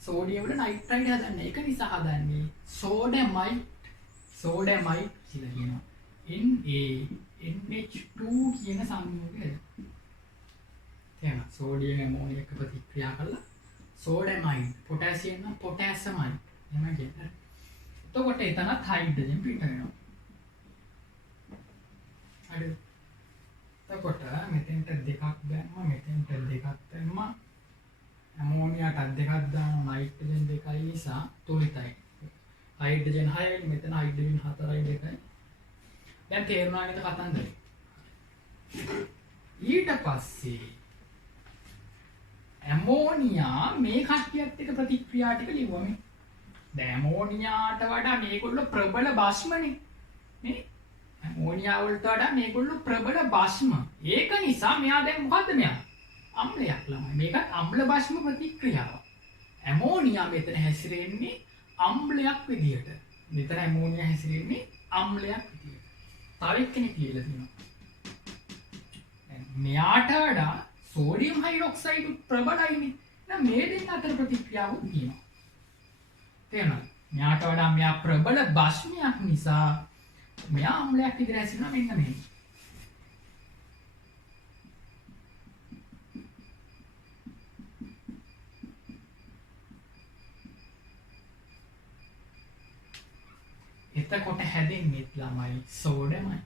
සෝඩියම් වල නයිට්‍රයිඩ් හදන්නේ. ඒක නිසා හදන්නේ සෝඩමයිට්. සෝඩමයිට් කියලා කියනවා. NaNH2 කියන සංයෝගය. තේරුණා? සෝඩියම් ඇමෝනියා එක ප්‍රතික්‍රියා කරලා සෝඩමයිට්. පොටෑසියම් නම් පොටෑසමයිට්. එහෙම කියන්නේ. එතකොට එතනත් හයිඩ්‍රජන් පිට වෙනවා. හරි. එතකොට මෙතෙන්ට දෙකක් දැම්මා මෙතෙන්ට දෙකක් දැම්මා ඇමෝනියාට දෙකක් දානවා නයිට්‍රජන් දෙකයි නිසා තුලිතයි. හයිඩ්‍රජන් 6 මෙතන හයිඩ්‍රජන් 4යි දෙකයි. දැන් තේරුණා නේද කතන්දරේ? ඊට පස්සේ ඇමෝනියා මේ කට්ටියත් එක්ක ප්‍රතික්‍රියා ටික ලිව්වා මේ. දැන් ඇමෝනියාට වඩා මේගොල්ලෝ ප්‍රබල භස්මනේ. නේ? ඇමෝනියා වලට වඩා මේගොල්ලෝ ප්‍රබල භස්ම. ඒක නිසා මෙයා දැන් මොකද්ද මෙයා? අම්ලයක් ළමයි. මේකත් අම්ල භස්ම ප්‍රතික්‍රියාව. ඇමෝනියා මෙතන හැසිරෙන්නේ අම්ලයක් විදියට. මෙතන ඇමෝනියා හැසිරෙන්නේ අම්ලයක් විදියට. තව එක්කෙනෙක් කියලා තියෙනවා. දැන් මෙයාට වඩා සෝඩියම් හයිඩ්‍රොක්සයිඩ් ප්‍රබලයිනේ. එහෙනම් මේ දෙන්න අතර ප්‍රතික්‍රියාවක් තියෙනවා. තේරුණාද? මෙයාට වඩා මෙයා ප්‍රබල භස්මයක් නිසා මෙයා අම්ලයක් විදිහට හැසිරෙනවා මෙන්න මෙහෙම. එතකොට හැදෙන්නේ ළමයි සෝඩමයි.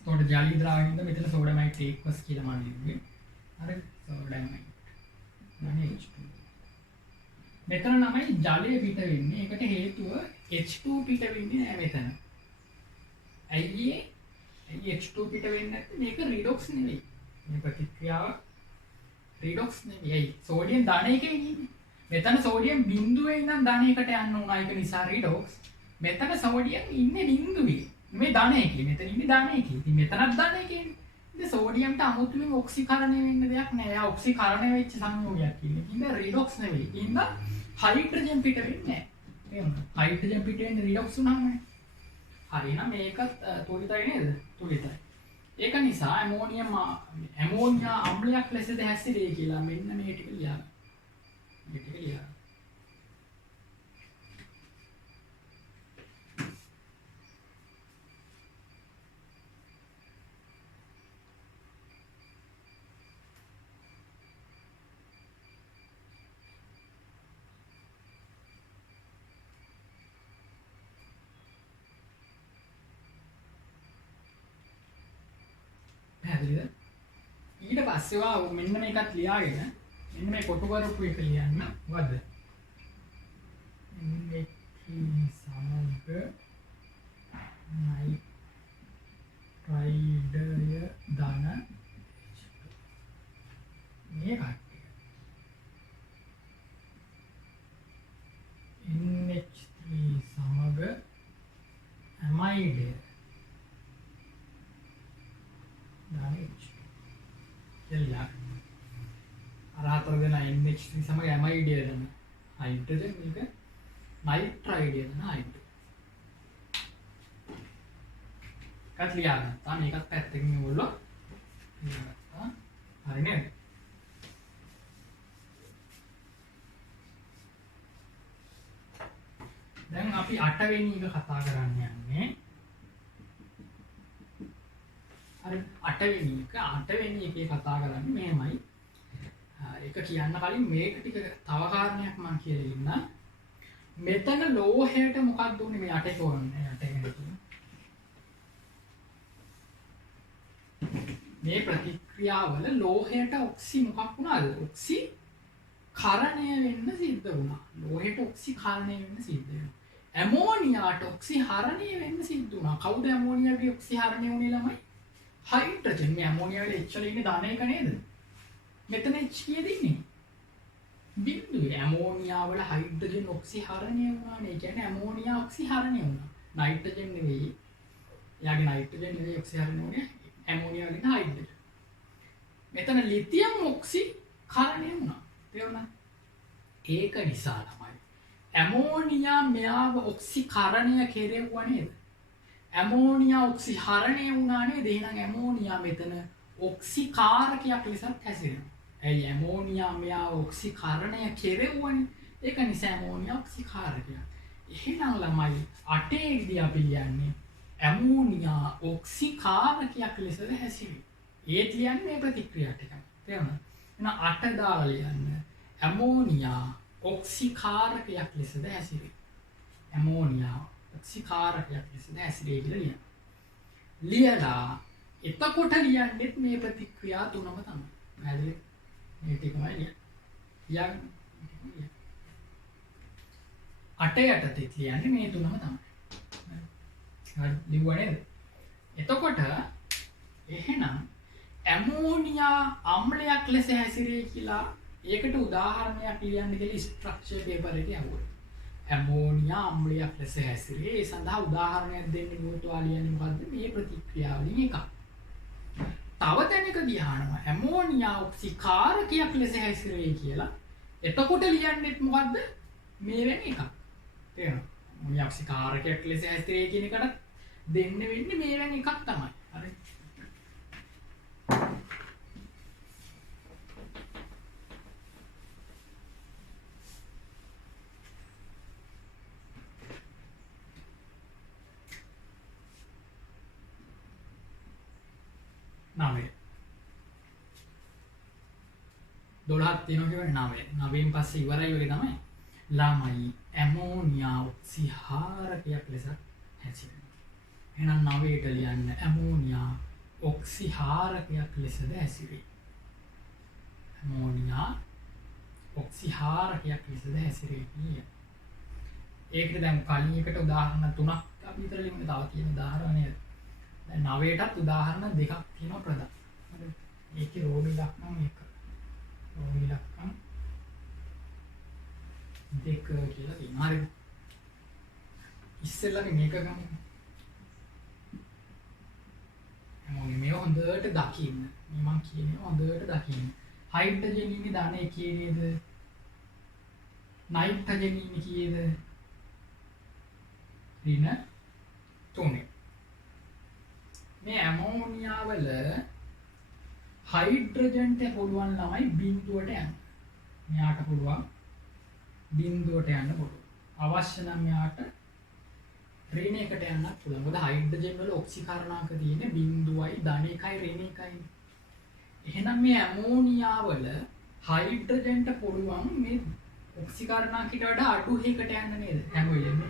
එතකොට ජලී ද්‍රාවණින්ද මෙතන සෝඩමයිට් ඒක්වස් කියලා මම ලිව්වේ. හරි සෝඩමයිට්. H2. මෙතන ළමයි ජලය පිට වෙන්නේ. ඒකට හේතුව H2 පිට වෙන්නේ නැහැ මෙතන. ඇයි H2 පිට වෙන්නේ නැත්නම් මේක රිඩොක්ස් නෙවෙයි. මේ ප්‍රතික්‍රියාව රිඩොක්ස් නෙවෙයි. සෝඩියම් ධන එකේ ඉන්නේ. මෙතන සෝඩියම් බිඳුවේ ඉඳන් ධන එකට යන්න උනා. ඒක නිසා රිඩොක්ස්. මෙතන සෝඩියම් ඉන්නේ බිඳුවේ. මේ ධන එකේ. මෙතන ඉන්නේ ධන එකේ. ඉතින් මෙතනත් ධන එකේනේ. ඉතින් සෝඩියම්ට අමුතුවෙන් ඔක්සිකරණය වෙන්න දෙයක් නෑ. එයා ඔක්සිකරණය වෙච්ච සංයෝගයක් ඉන්නේ. ඉතින් රිඩොක්ස් නෙවෙයි. ඉතින් හයිඩ්‍රජන් පිට වෙන්නේ නෑ. තේරුණාද? හයිඩ්‍රජන් පිට වෙන්නේ රිඩොක්ස් උනාමනේ. හරිනම් මේකත් තුලිතයි නේද? තුලිතයි. ඒක නිසා ඇමෝනියා අම්ලයක් ලෙසද හැසිරෙයි කියලා මෙන්න මේ ටික ලියන්න. මේ ටික ලියන්න. ඊට පස්සේ වා මෙන්න මේකත් ලියාගෙන මෙන්න මේ කොටු කරපු එක ලියන්න. මොකද්ද? NH සමග නයිට්‍රයිඩය ධන මේ කට්ටිය NH3 සමග ඇමයිඩය ධන එල්ලා අර හතර දෙනා NH3 සමග ඇමයිඩය දෙන හයිඩ්‍රජන් මේක නයිට්‍රයිඩය දෙන හයිඩ්‍රජන් එකත් ලියා ගත්තා. මේකත් පැත්තකින් ඕල්ලෝ ලියා ගත්තා. හරි නේද? දැන් අපි 8 වෙනි එක කතා කරන්න යන්නේ. හරි 8 වෙනි එකේ කතා කරන්නේ මෙහෙමයි. ඒක කියන්න කලින් මේක ටික තව කාරණයක් මම කියලා ඉන්න. මෙතන ලෝහයට මොකක්ද උනේ මේ 8 තෝරන්නේ 8 ගැන. මේ ප්‍රතික්‍රියාවල ලෝහයට ඔක්සි මොකක් වුණාද? ඔක්සි කරණය වෙන්න සිද්ධ වුණා. ලෝහයට ඔක්සි කරණය වෙන්න සිද්ධ වෙනවා. ඇමෝනියාට ඔක්සි හරණය වෙන්න සිද්ධ වුණා. කවුද ඇමෝනියාගේ ඔක්සි හරණය වුණේ ළමයි? හයිඩ්‍රජන්. මේ ඇමෝනියා වල H වල ඉන්නේ ධන එක නේද? මෙතන H කීයද ඉන්නේ? බිඳුවේ ඇමෝනියා වල හයිඩ්‍රජන් ඔක්සිහරණය වුණානේ. ඒ කියන්නේ ඇමෝනියා ඔක්සිහරණය වුණා. නයිට්‍රජන් නෙවෙයි. එයාගේ නයිට්‍රජන් නෙවෙයි ඔක්සිහරණය වුණේ. ඇමෝනියා වලින් හයිඩ්‍රජන්. මෙතන ලිතියම් ඔක්සිකරණය වුණා. තේරුණා? ඒක නිසා තමයි ඇමෝනියා මෙයාව ඔක්සිකරණය කෙරෙව්වා නේද? ඇමෝනියා ඔක්සිහරණය වුණා නේද? එහෙනම් ඇමෝනියා මෙතන ඔක්සිකාරකයක් ලෙසත් හැසිරෙනවා. ඇයි ඇමෝනියා මෙයා ඔක්සිකරණය කෙරෙව්වනේ. ඒක නිසා ඇමෝනියා ඔක්සිකාරකයක්. එහෙනම් ළමයි 8 දී අපි ලියන්නේ ඇමෝනියා ඔක්සිකාරකයක් ලෙසද හැසිරෙන්නේ. ඒත් ලියන්නේ මේ ප්‍රතික්‍රියා ටික. තේරුණාද? එහෙනම් 8 දාලා ලියන්න ඇමෝනියා ඔක්සිකාරකයක් ලෙසද හැසිරෙන්නේ. ඇමෝනියා ඔක්සිකාරකයක් ලෙසද හැසිරෙයි කියලා ලියන්න. ලියලා එතකොට ලියන්නෙත් මේ ප්‍රතික්‍රියා තුනම තමයි. හරිද? මේ ටිකමයි ලියන්න. ලියන්න. 8 යටතේ ලියන්නේ මේ තුනම තමයි. හරි ලිව්වා නේද? එතකොට එහෙනම් ඇමෝනියා අම්ලයක් ලෙස හැසිරෙයි කියලා ඒකට උදාහරණයක් ලියන්න කියලා ස්ට්‍රක්චර් පේපර් එකේ අහුවා. ඇමෝනියා අම්ලයක් ලෙස හැසිරේ. ඒ සඳහා උදාහරණයක් දෙන්න ගියොත් ලියන්නේ මොකද්ද? මේ ප්‍රතික්‍රියාවලින් එකක්. තව තැනක ගියාම ඇමෝනියා ඔක්සිකාරකයක් ලෙස හැසිරෙයි කියලා. එතකොට ලියන්නේත් මොකද්ද? මේ වෙන එකක්. තේරෙනවද? ඇමෝනියා ඔක්සිකාරකයක් ලෙස හැසිරෙයි කියන එකට දෙන්න වෙන්නේ මේ වෙන එකක් තමයි. හරි. නවය 12ක් තියෙනවා කියවනේ 9. 9න් පස්සේ ඉවරයි වගේ තමයි. ළමයි ඇමෝනියා ඔක්සිහාරකයක් ලෙස හැසිරෙනවා. එහෙනම් 9ට ලියන්න ඇමෝනියා ඔක්සිහාරකයක් ලෙසද හැසිරෙයි. ඇමෝනියා ඔක්සිහාරකයක් ලෙසද හැසිරෙයි කිය. ඒකට දැන් කලින් එකට උදාහරණ 3ක් අපි විතර ලියමු. තව තියෙන උදාහරණ නේද? දැන් 9ටත් උදාහරණ දෙකක් තියෙනවා ප්‍රධාන. හරි. ඒකේ රෝමි ලක්ෂණ එක. රෝමි ලක්ෂණ දෙක කියලා තියෙනවා. හරිද? ඉස්සෙල්ලා මේක ගමු. මොන්නේ මේ හොඳට දකින්න. මේ මම කියන්නේ හොඳට දකින්න. හයිඩ්‍රජන් ඉන්නේ ධන එකේ නේද? නයිට්‍රජන් ඉන්නේ කීයද? ඍණ 3. මේ ඇමෝනියා වල හයිඩ්‍රජන්ට පුළුවන් ළමයි බිඳුවට යන්න. මෙයාට පුළුවන් බිඳුවට යන්න පුළුවන්. අවශ්‍ය නම් මෙයාට ඍණ එකට යන්න පුළුවන්. මොකද හයිඩ්‍රජන් වල ඔක්සිකරණාංක තියෙන්නේ බිඳුවයි ධන එකයි ඍණ එකයි. එහෙනම් මේ ඇමෝනියා වල හයිඩ්‍රජන්ට පුළුවන් මේ ඔක්සිකරණාංකයට වඩා අඩු එකකට යන්න නේද? හැම වෙලෙම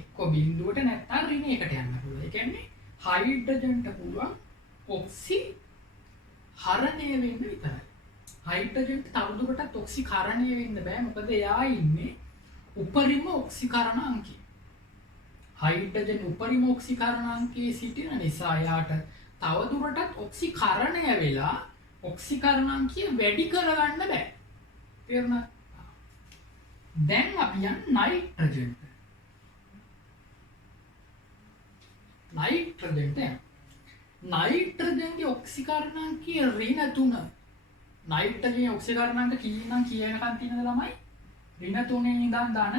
එක්ක බිඳුවට නැත්නම් ඍණ එකට යන්න පුළුවන්. ඒ කියන්නේ හයිඩ්‍රජන්ට පුළුවන් ඔක්සිහරණය වෙන්න විතරයි. හයිඩ්‍රජන්ට තවදුරටත් ඔක්සිකරණය වෙන්න බෑ. මොකද එයා ඉන්නේ උපරිම ඔක්සිකරණාංකයේ. හයිඩ්‍රජන් උපරිම ඔක්සිකරණාංකයේ සිටින නිසා එයාට තවදුරටත් ඔක්සිකරණය වෙලා ඔක්සිකරණාංකය වැඩි කරගන්න බෑ. තේරුණාද? දැන් අපි යන් නයිට්‍රජන්ට. නයිට්‍රජන්ගේ ඔක්සිකරණාංකය ඍණ 3. නයිට්‍රජන් ඔක්සිකරණාංක කීනම් කියනකන් තියෙනද ළමයි? ඍණ 3 ඉඳන් ධන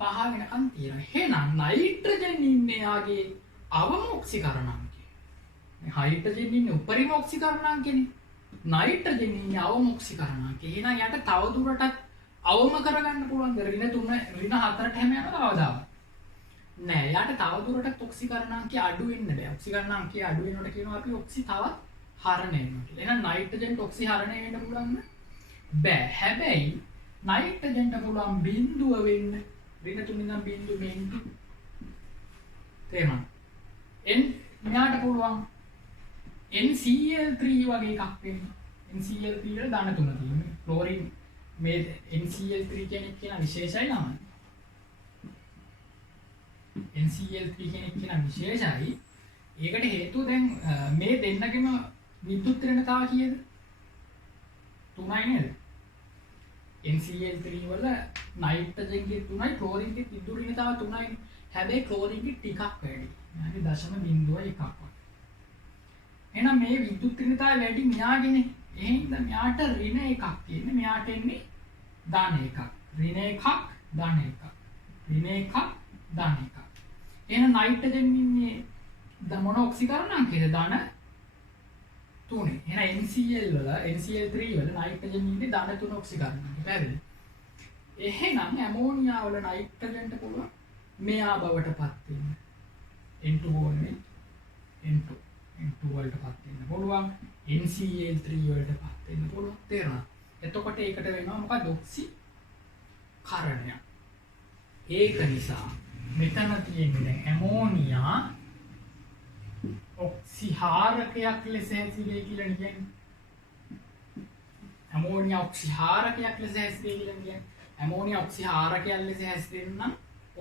5 වෙනකන් තියෙනවා. එහෙනම් නයිට්‍රජන් ඉන්නේ යාගේ අවම ඔක්සිකරණාංකය. මේ හයිඩ්‍රජන් ඉන්නේ උපරිම ඔක්සිකරණාංකනේ. නයිට්‍රජන් ඉන්නේ අවම ඔක්සිකරණාංකය. එහෙනම් යට තව දුරටත් අවම කරගන්න පුළුවන්. ඍණ 3 ඍණ 4ට හැම යනවා කවදාවත්. නෑ යාට තව දුරටත් ඔක්සිකරණාංකය අඩු වෙන්න බෑ. ඔක්සිකරණාංකය අඩු වෙනකොට කියනවා අපි ඔක්සි තවත් හරණය වෙනවා කියලා. එහෙනම් නයිට්‍රජන්ට ඔක්සිහරණය වෙන්න පුළුවන් බෑ. හැබැයි නයිට්‍රජන්ට පුළුවන් බිඳුව වෙන්න ඍණ 3 ඉඳන් බිඳුව මෙන්න. තේරුණා? මෙයාට පුළුවන් NCl3 වගේ එකක් වෙන්න. NCl3 වල ධන 3 තියෙනවා. ක්ලෝරින් මේ NCl3 කෙනෙක් කියන විශේෂයි ළමයි. NCl3 කෙනෙක් කියන විශේෂයි. ඒකට හේතුව දැන් මේ දෙන්නගෙම විද්‍යුත් ඍණතාව කීයද? 3යි නේද? NCl3 වල නයිට්‍රජන්ගේ 3යි ක්ලෝරින්ගේ ඉදුරිනතාව 3යි. හැබැයි ක්ලෝරින්ගේ ටිකක් වැඩි. يعني 0.01 වගේ. එහෙනම් මේ විද්‍යුත් ඍණතාවය වැඩි මෙයාගේනේ. එහෙනම් මෙයාට ඍණ එකක් තියෙන්නේ. මෙයාට එන්නේ ධන එකක්. ඍණ එකක් ධන එකක්. ඍණ එකක් ධන එකක්. එහෙනම් නයිට්‍රජන් ඉන්නේ මොන ඔක්සිකරණාංකයද? ධන 3. එහෙනම් NCl වල NCl3 වල නයිට්‍රජන් ඉන්නේ ධන 3 ඔක්සිකරණාංක. පැහැදිලි? එහෙනම් ඇමෝනියා වල නයිට්‍රජන්ට පුළුවන් මෙයා බවට පත් වෙන්න. N2 වලනේ N2 වලට පත් වෙන්න පුළුවන්. NCl3 වලට පත් වෙන්න පුළුවන්. තේරුණා? එතකොට ඒකට වෙනවා මොකක්ද? ඔක්සිකරණය. ඒක නිසා මෙතන තියෙන්නේ දැන් ඇමෝනියා ඔක්සිහාරකයක් ලෙස හැසිරෙයි කියලා කියන්නේ. ඇමෝනියා ඔක්සිහාරකයක් ලෙස හැසිරෙයි කියලා කියන්නේ. ඇමෝනියා ඔක්සිහාරකයක් ලෙස හැසිරෙන්න නම්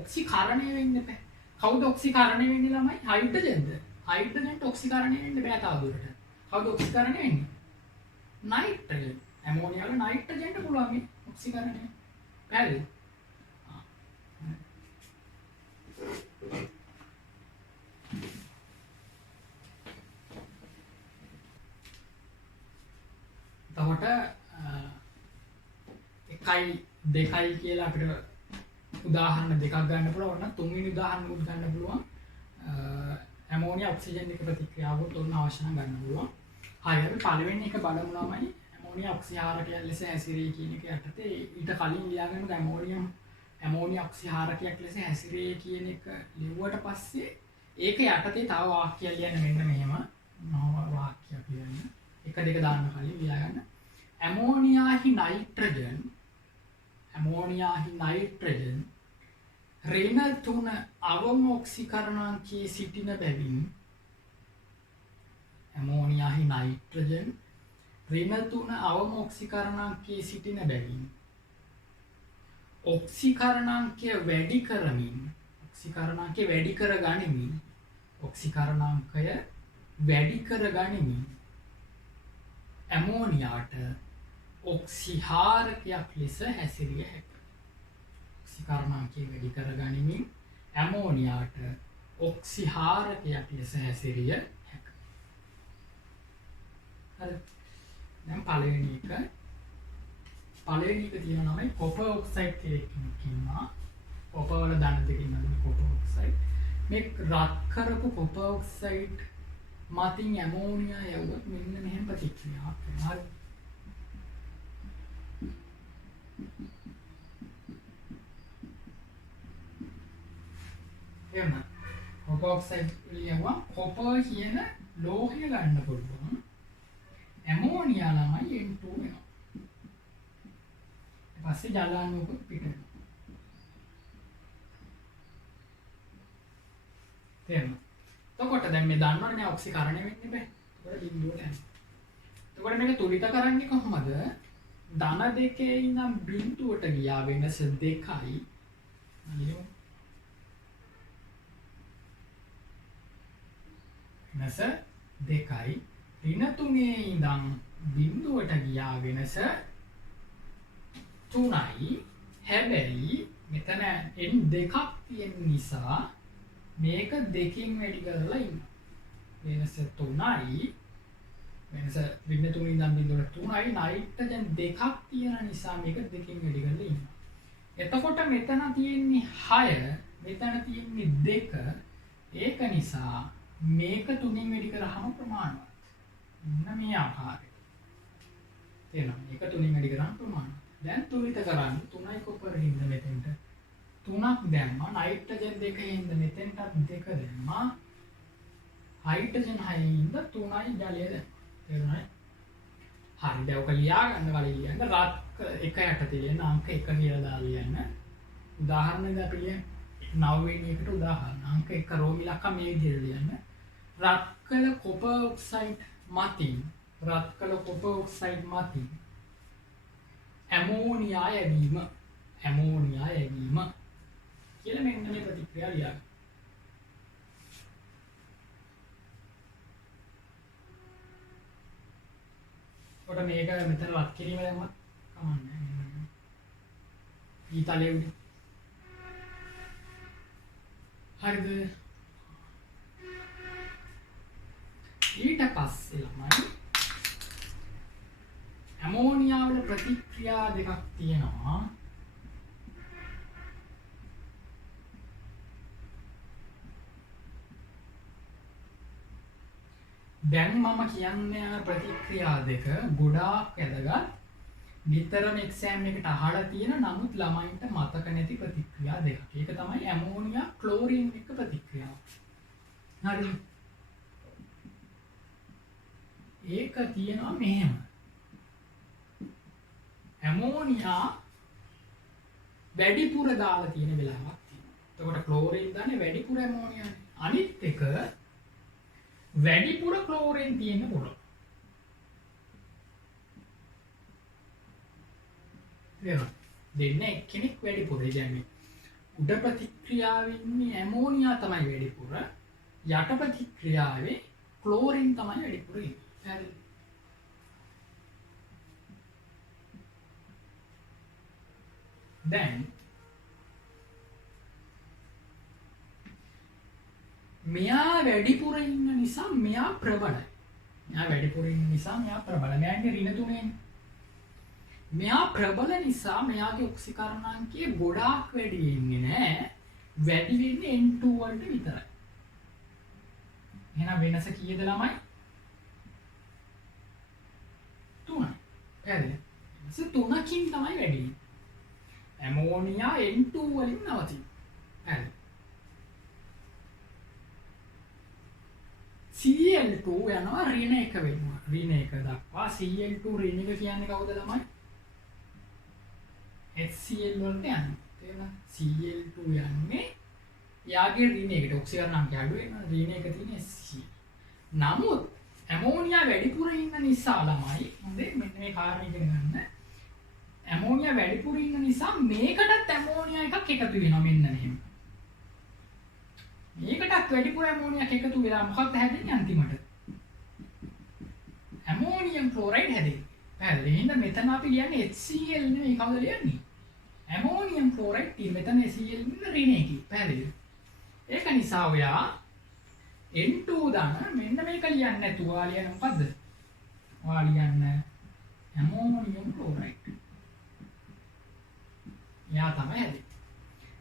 ඔක්සිකරණය වෙන්න බෑ. කවුද ඔක්සිකරණය වෙන්නේ ළමයි? හයිඩ්‍රජන්ද? හයිඩ්‍රජන්ට ඔක්සිකරණය වෙන්න බෑ තවදුරට. කවුද ඔක්සිකරණය වෙන්නේ? නයිට්‍රජන්. ඇමෝනියා වල නයිට්‍රජන්ට පුළුවන් මේ ඔක්සිකරණය. පැහැදිලිද? එතකොට 1යි 2යි කියලා අපිට උදාහරණ දෙකක් ගන්න පුළුවන්. ඔන්න තුන්වෙනි උදාහරණයක් ගන්න පුළුවන්. ඇමෝනියා ඔක්සිජන් එක ප්‍රතික්‍රියාවකට උන්න අවශ්‍ය නම් ගන්න පුළුවන්. හරි අපි පළවෙනි එක බලමු ළමයි. ඇමෝනියා ඔක්සිහාරකයක් ලෙස හැසිරෙයි කියන එක යටතේ ඊට කලින් ලියාගන්න ඇමෝනියා ඔක්සිහාරකයක් ලෙස හැසිරෙයි කියන එක ලිව්වට පස්සේ ඒක යටතේ තව වාක්‍යයක් ලියන්න මෙන්න මෙහෙම. නව වාක්‍යයක් ලියන්න. එක දෙක දාන්න කලින් ලියාගන්න. ඇමෝනියාහි නයිට්‍රජන් ඍණ 3 අවම ඔක්සිකරණාංකයේ සිටින බැවින් ඇමෝනියාහි නයිට්‍රජන් ඍණ 3 අවම ඔක්සිකරණාංකයේ සිටින බැවින් ඔක්සිකරණාංකය වැඩි කර ගනිමින් ඇමෝනියාට ඔක්සිහාරකයක් ලෙස හැසිරිය හැකියි. ඔක්සිකරණාංකය වැඩි කර ගනිමින් ඇමෝනියාට ඔක්සිහාරකයක් ලෙස හැසිරිය හැකියි. හරි. දැන් පළවෙනි එක තියෙනවා නම් කොපර් ඔක්සයිඩ් කියලා කියනවා. කොපර් වල ධන දෙකකින් හදන කොපර් ඔක්සයිඩ්. මේ රත් කරපු කොපර් ඔක්සයිඩ් මතින් ඇමෝනියා යවුවොත් මෙන්න මෙහෙම ප්‍රතික්‍රියාවක් වෙනවා. හරි. එහෙනම් කොපර් ඔක්සයිඩ් ලියුවා කොපර් කියන ලෝහය ගන්න පුළුවන්. ඇමෝනියා ළමයි N2 වෙනවා. ඊට පස්සේ ජලාණුක පිට වෙනවා. තේරුණා? එතකොට දැන් මේ දන්නවනේ ඔක්සිකරණය වෙන්නේ බෑ. එතකොට බිඳුවට යනවා. එතකොට මේක තුලිත කරන්නේ කොහොමද? ධන දෙකේ ඉඳන් බිඳුවට ගියා වෙනස 2යි. අනියෝ. වෙනස 2යි. ඍණ 3 ඉඳන් බිඳුවට ගියා වෙනස 3යි. හැබැයි මෙතන n දෙකක් තියෙන නිසා මේක දෙකෙන් වැඩි කරලා ඉන්නවා. වෙනස 3යි. වෙනස ඍණ 3 ඉඳන් බිඳුවට 3යි. නයිට්‍රජන් දෙකක් තියෙන නිසා මේක දෙකෙන් වැඩි කරලා ඉන්නවා. එතකොට මෙතන තියෙන්නේ 6, මෙතන තියෙන්නේ 2. ඒක නිසා මේක 3ෙන් වැඩි කරාම ප්‍රමාණවත්. මෙන්න මේ ආකාරයට. තේරෙනවද? මේක 3ෙන් වැඩි කරාම ප්‍රමාණවත්. දැන් තුලිත කරන්නේ 3යි කොපර් හින්දා මෙතෙන්ට 3ක් දැම්මා. නයිට්‍රජන් 2 හින්දා මෙතෙන්ටත් 2 දැම්මා. හයිඩ්‍රජන් 6 හින්දා 3යි ජලය දැම්මා. තේරුණාද? හරි. දැන් ඔක ලියා ගන්න කලින් ලියන්න රත් එක යටතේ ලියන්න අංක 1 කියලා දාලා ලියන්න. උදාහරණයක් අපි ලියන්න. 9 වෙනි එකට උදාහරණ. අංක 1 රෝමිලක්ක මේ විදිහට ලියන්න. රත් කළ කොපර් ඔක්සයිඩ් මතින් ඇමෝනියා යැවීම කියලා මෙන්න මේ ප්‍රතික්‍රියාව ලියන්න. කොට මේක මෙතන රත් කිරීම දැම්මත් කමන්නේ. ඊතලයේ උඩ. හරිද? ඊට පස්සේ ළමයි ඇමෝනියා වල ප්‍රතික්‍රියා දෙකක් තියෙනවා. දැන් මම කියන්නේ ප්‍රතික්‍රියා දෙක ගොඩාක් වැදගත්. නිතරම එක්සෑම් එකට අහලා තියෙන නමුත් ළමයින්ට මතක නැති ප්‍රතික්‍රියා දෙකක්. ඒක තමයි ඇමෝනියා ක්ලෝරින් එක්ක ප්‍රතික්‍රියාව. හරි. ඒක තියෙනවා මෙහෙම. ඇමෝනියා වැඩිපුර දාලා තියෙන වෙලාවක් තියෙනවා. එතකොට ක්ලෝරින් දාන්නේ වැඩිපුර ඇමෝනියානේ. අනිත් එක වැඩිපුර ක්ලෝරින් තියෙන පුළුවන්. දෙන්න එක්කෙනෙක් වැඩිපුර. දැන් උඩ ප්‍රතික්‍රියාවේ ඉන්නේ ඇමෝනියා තමයි වැඩිපුර. යට ප්‍රතික්‍රියාවේ ක්ලෝරින් තමයි වැඩිපුර ඉන්නේ. හරි. දැන් මෙයා වැඩිපුර ඉන්න නිසා මෙයා ප්‍රබලයි. මෙයා වැඩිපුර ඉන්න නිසා මෙයා ප්‍රබලයි. මෙයාගේ ඍණ තුනෙන්. මෙයා ප්‍රබල නිසා මෙයාගේ ඔක්සිකරණාංකය ගොඩාක් වැඩි වෙන්නේ නැහැ. වැඩි වෙන්නේ N2 වලට විතරයි. එහෙනම් වෙනස කීයද ළමයි? 3යි. හරිද? වෙනස 3කින් තමයි වැඩි වෙන්නේ. ඇමෝනියා N2 වලින් නවතින. හරිද? Cl2 යනවා ඍණ 1 වෙනවා. ඍණ 1 දක්වා Cl2 ඍණ 1 කියන්නේ කවුද ළමයි? HCl වලට යන්නේ. තේරුණා? Cl2 යන්නේ යාගේ ඍණ 1ට ඔක්සිකරණාංකය අඩු වෙනවා. ඍණ 1 තියෙන HCl. නමුත් ඇමෝනියා වැඩිපුර ඉන්න නිසා ළමයි හොඳේ මෙන්න මේ කාරණේ ඉගෙන ගන්න. ඇමෝනියා වැඩිපුර ඉන්න නිසා මේකටත් ඇමෝනියා එකක් එකතු වෙනවා මෙන්න මෙහෙම. මේකටත් වැඩිපුර ඇමෝනියක් එකතු වෙලා මොකක්ද හැදෙන්නේ අන්තිමට? ඇමෝනියම් ක්ලෝරයිඩ් හැදෙන්නේ. පැහැදිලි. එහෙනම් මෙතන අපි ලියන්නේ HCl නෙවෙයි කවුද ලියන්නේ? ඇමෝනියම් ක්ලෝරයිඩ් තියෙන මෙතන HCl නෙවෙයි ඍණ එකයි. පැහැදිලි. ඒක නිසා ඔයා N2 දාන මෙන්න මේක ලියන්නේ නැතුව ඔයා ලියන්නේ මොකද්ද? ඔයා ලියන්නේ ඇමෝනියම් ක්ලෝරයිඩ්. යා තමයි හැදෙන්නේ.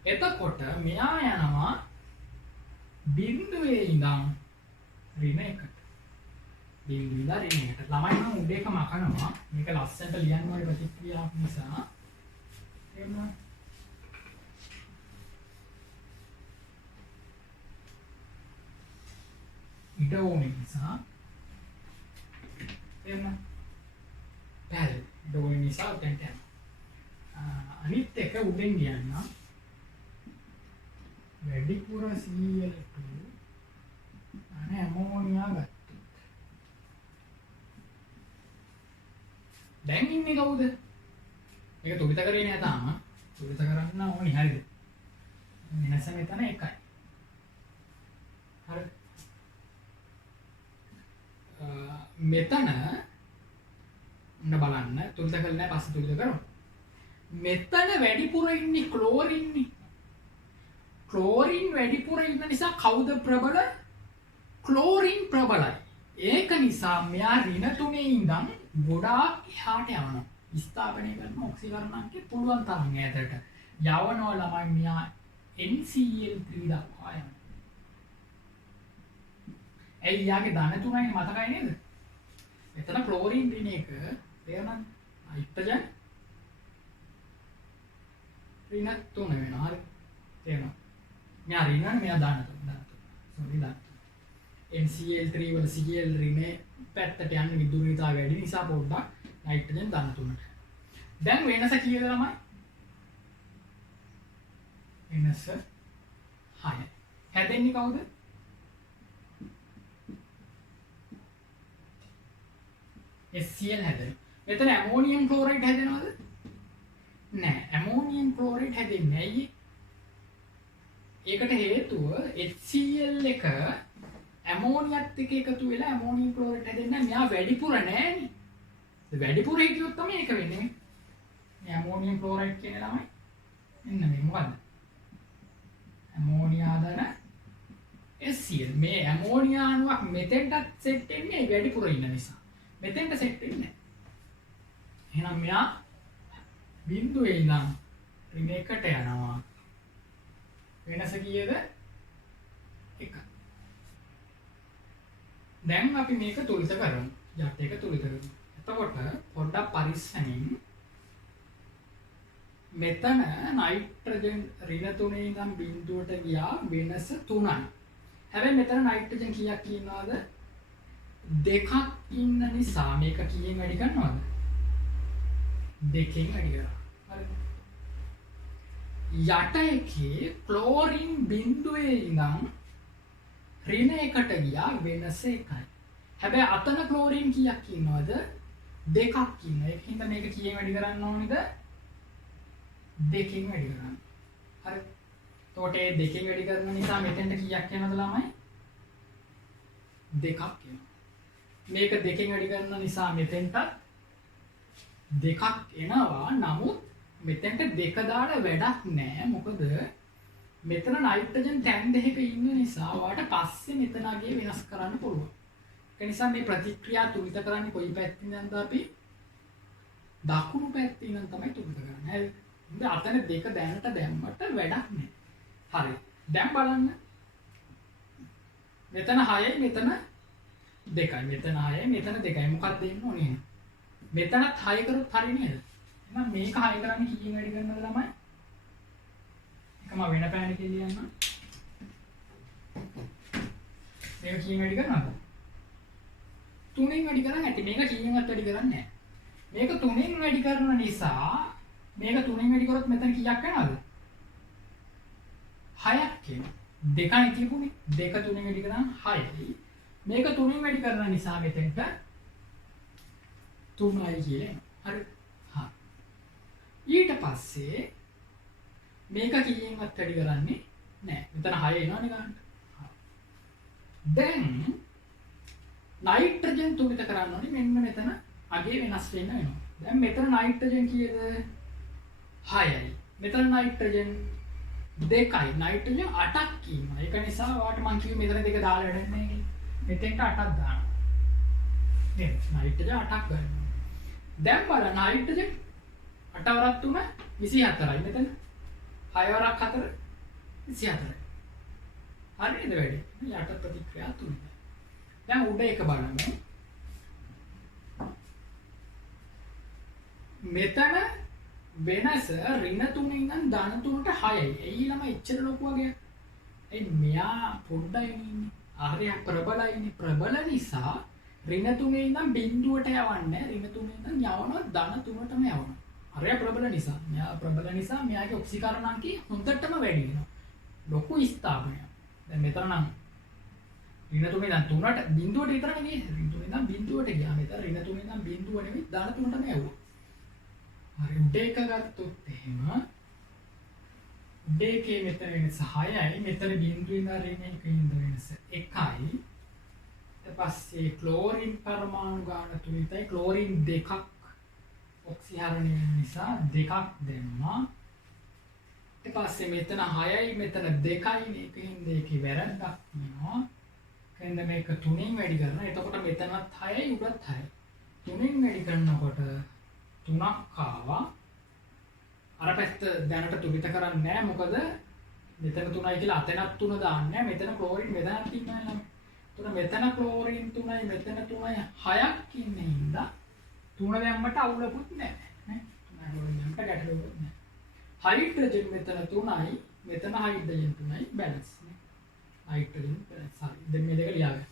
එතකොට මෙයා යනවා බිඳුවේ ඉඳන් ඍණ එකට. බිඳුවේ ඉඳන් ඍණ එකට. ළමයි නම් උඩ එක මකනවා. මේක ලස්සනට ලියන්න ඕනේ ප්‍රතික්‍රියාවක් නිසා. එහෙම ඉඩ ඕනේ නිසා එහෙම පැහැදිලි. ඉඩ ඕනේ නිසා උතෙන්ට යනවා. අනිත් එක උඩෙන් ගියන්න වැඩිපුර Cl2 අනේ ඇමෝනියා ගත්තා. දැන් ඉන්නේ කවුද? මේක තුවිත කරේ නෑ තාම. තුවිත කරන්න ඕනි හරිද? වෙනස මෙතන එකයි. හරි. මෙතන ඔන්න බලන්න තුවිත කරලා නෑ පස්සේ තුවිත කරමු. මෙතන වැඩිපුර ඉන්නේ ක්ලෝරින්. ක්ලෝරින් වැඩිපුර ඉන්න නිසා කවුද ප්‍රබල? ක්ලෝරින් ප්‍රබලයි. ඒක නිසා මෙයා ඍණ 3 ඉඳන් ගොඩාක් එහාට යනවා. ස්ථාපනය කරන ඔක්සිකරණාංකය පුළුවන් තරම් ඈතට යවනවා ළමයි මෙයා NCl3 දක්වා යනවා. එයි යාගේ ධන 3යි මතකයි නේද? එතන ක්ලෝරින් ඍණ 1 තේරුණාද? හයිඩ්‍රජන් ඍණ 3 වෙනවා. හරි. තේරුණා? මෙයා ඍණ මෙයා ධන 3. සෝරි ධන. NCl3 වල Cl ඍණ පැත්තට යන විදුලියතාව වැඩි නිසා පොඩ්ඩක් නයිට්‍රජන් ධන 3ට. දැන් වෙනස කීයද ළමයි? වෙනස 6. හැදෙන්නේ කවුද? HCl හැදෙනවා. මෙතන ඇමෝනියම් ක්ලෝරයිඩ් හැදෙනවද? නෑ. ඇමෝනියම් ක්ලෝරයිඩ් හැදෙන්නේ ඇයි? ඒකට හේතුව HCl එක ඇමෝනියත් එක්ක එකතු වෙලා ඇමෝනියම් ක්ලෝරයිඩ් හැදෙන්නේ මෙයා වැඩිපුර නෑනේ. වැඩිපුර හිටියොත් තමයි ඒක වෙන්නේ. මේ ඇමෝනියම් ක්ලෝරයිඩ් කියන ළමයි එන්න මේ මොකද්ද? ඇමෝනියා ධන HCl. මේ ඇමෝනියා අණුවක් මෙතෙන්ටත් සෙට් වෙන්නේ වැඩිපුර ඉන්න නිසා. මෙතෙන්ට සෙට් වෙන්නේ නැහැ. එහෙනම් මෙයා බිඳුවේ ඉඳන් රින් එකට යනවා. වෙනස කීයද? 1. දැන් අපි මේක තුලිත කරමු. යට එක තුලිත කරමු. එතකොට පොඩ්ඩක් පරිස්සමින් මෙතන නයිට්‍රජන් ඍණ 3 ඉඳන් බිඳුවට ගියා වෙනස 3යි. හැබැයි මෙතන නයිට්‍රජන් කීයක් ඉන්නවද? 2ක් ඉන්න නිසා මේක කීයෙන් වැඩි කරනවද? 2කින් වැඩි කරනවා. හරිද? යට එකේ ක්ලෝරින් බිඳුවේ ඉඳන් ඍණ 1ට ගියා වෙනස 1යි. හැබැයි අතන ක්ලෝරින් කීයක් ඉන්නවද? 2ක් ඉන්නවා. ඒකින්ද මේක කීයෙන් වැඩි කරන්න ඕනේද? 2කින් වැඩි කරන්න. හරි. එතකොට ඒ 2කින් වැඩි කරන නිසා මෙතෙන්ට කීයක් එනවද ළමයි? 2ක් එනවා. මේක 2කින් වැඩි කරන නිසා මෙතෙන්ට 2ක් එනවා. නමුත් මෙතෙන්ට 2 දාලා වැඩක් නැහැ. මොකද මෙතන නයිට්‍රජන් තැන් දෙකක ඉන්න නිසා ඔයාලට පස්සේ මෙතනගේ වෙනස් කරන්න පුළුවන්. ඒ නිසා මේ ප්‍රතික්‍රියා තුලිත කරන්නේ කොයි පැත්තින්ද අපි? දකුණු පැත්තේ ඉඳන් තමයි තුලිත කරන්නේ. හරිද? ඉතින් අතන 2 දැනට දැම්මට වැඩක් නැහැ. හරි. දැන් බලන්න. මෙතන 6යි මෙතන 2යි. මෙතන 6යි මෙතන 2යි. මොකක්ද දෙන්න ඕනේ? මෙතනත් 6 කරොත් හරි නේද? එහෙනම් මේක 6 කරන්නේ කීයෙන් වැඩි කරනවද ළමයි? එකම වෙන පෑනකේ ලියන්න. මේක කීයෙන් වැඩි කරනවද? 3ෙන් වැඩි කරන්නේ නැති. මේක කීයෙන්වත් වැඩි කරන්නේ නැහැ. මේක 3ෙන් වැඩි කරන නිසා මේක 3ෙන් වැඩි කරොත් මෙතන කීයක් වෙනවද? 6ක් එනවා. 2යි කියපුනේ. 2 3ෙන් වැඩි කරා 6යි. මේක 3ෙන් වැඩි කරන නිසා මෙතෙන්ට 3යි කියලා එනවා. හරි. හා. ඊට පස්සේ මේක කීයෙන්වත් වැඩි කරන්නේ නැහැ. මෙතන 6 එනවනේ ගන්න. දැන් නයිට්‍රජන් තුලිත කරන්න ඕනේ මෙන්න මෙතන අගේ වෙනස් වෙන්න වෙනවා. දැන් මෙතන නයිට්‍රජන් කීයද? 6යි. මෙතන නයිට්‍රජන් 2යි. නයිට්‍රජන් 8ක් ඉන්නවා. ඒක නිසා ඔයාලට මම කිව්වේ මෙතන 2 දාලා වැඩක් නැහැ කියලා. මෙතෙන්ට 8ක් දානවා. නේද? නයිට්‍රජන් 8ක් ගන්නවා. දැන් බලන්න නයිට්‍රජන් 8 වරක් 3 24යි. මෙතන 6 වරක් 4 24යි. හරිද වැඩි? යට ප්‍රතික්‍රියා තුනයි. දැන් උඩ එක බලමු. මෙතන වෙනස ඍණ 3 ඉඳන් ධන 3ට 6යි. එයි ළමයි එච්චර ලොකු වගේ. ඒ මෙයා පොඩ්ඩයි ඉන්නේ. ආර්ය ප්‍රබලයිනේ. ප්‍රබල නිසා ඍණ 3 ඉඳන් බිඳුවට යවන්නේ. ඍණ 3 ඉඳන් යවනවා ධන 3ටම යවනවා. ආර්ය ප්‍රබල නිසා. මෙයා ප්‍රබල නිසා මෙයාගේ ඔක්සිකරණාංකය හොඳටම වැඩි වෙනවා. ලොකු ස්ථාපනයක්. දැන් මෙතන නම් ඍණ 3 ඉඳන් 3ට බිඳුවට විතරනේ ගියේ. ඍණ 3 ඉඳන් බිඳුවට ගියා. මෙතන ඍණ 3 ඉඳන් බිඳුව නෙවෙයි ධන 3ටම යවුවා. හරි උඩ එක ගත්තොත් එහෙම උඩ එකේ මෙතන වෙනස 6යි. මෙතන බිඳුවේ ඉඳන් ඍණ 1 ඉඳන් වෙනස 1යි. ඊට පස්සේ ක්ලෝරින් පරමාණු ගාන තුලිතයි ක්ලෝරින් 2ක් ඔක්සිහරණය වෙන නිසා 2ක් දැම්මා. ඊට පස්සේ මෙතන 6යි මෙතන 2යි මේකෙන් දෙකේ වැරද්දක් වෙනවා. එහෙනම් මේක 3ෙන් වැඩි කරනවා. එතකොට මෙතනත් 6යි උඩත් 6යි. 3ෙන් වැඩි කරනකොට 3ක් ආවා. අර පැත්ත දැනට තුලිත කරන්නේ නැහැ. මොකද මෙතන 3යි කියලා අතනක් 3 දාන්නේ නැහැ. මෙතන ක්ලෝරින් මෙතනක් ඉන්නවා නේද? එතකොට මෙතන ක්ලෝරින් 3යි මෙතන 3යි 6ක් ඉන්නේ හින්දා 3 දැම්මට අවුලකුත් නැහැ නේ. 3 දැම්මට ගැටලුවක් නැහැ. හයිඩ්‍රජන් මෙතන 3යි මෙතන හයිඩ්‍රජන් 3යි බැලන්ස් නේ. හයිඩ්‍රජන් බැලන්ස් හරි. දැන් මේ දෙක ලියාගන්න.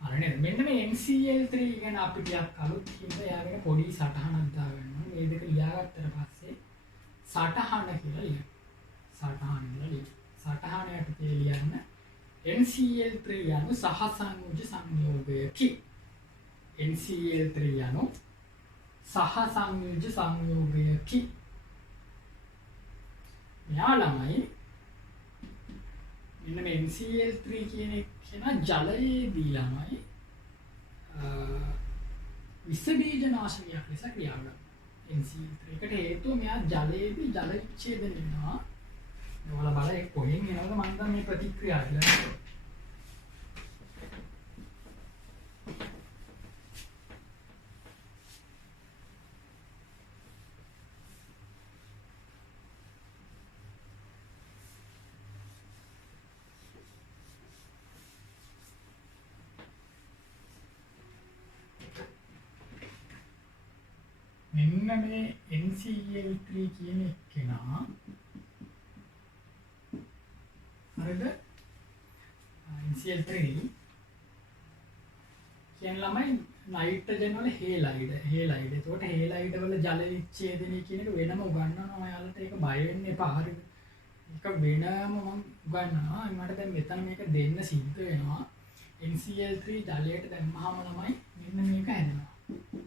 හරිනේ. මෙන්න මේ NCl3 ගැන අපි ටිකක් අලුත් කිව්වා. එයාගෙන පොඩි සටහනක් දාගන්නවා. මේ දෙක ලියාගත්තට පස්සේ සටහන කියලා ලියන්න. සටහන කියලා ලියන්න. සටහන යටතේ ලියන්න NCl3 යනු සහසංයෝජ සංයෝගයකි. NCl3 යනු සහසංයෝජ සංයෝගයකි. මෙයා ළමයි මෙන්න මේ NCl3 කියන එක ජලයේදී ළමයි විස බීජ නාශකයක් ලෙස ක්‍රියා කරනවා. NCL3 එකට හේතුව මෙයා ජලයේදී ජල විච්ඡේදනය වෙනවා. ඔයාලා බලන්න කොහෙන් එනවද මම දැන් මේ ප්‍රතික්‍රියා කියලා. මෙන්න මේ NCl3 කියන එක්කෙනා හරිද NCl3 කියන ළමයි නයිට්‍රජන් වල හේලයිඩ් එතකොට හේලයිඩ් වල ජල විච්ඡේදනය කියන එක වෙනම උගන්වනවා ඔයාලට ඒක බය වෙන්න එපා හරිද ඒක වෙනම මම උගන්වනවා මට දැන් මෙතන මේක දෙන්න සිද්ධ වෙනවා NCl3 ජලයට දැම්මහම ළමයි මෙන්න මේක හැදෙනවා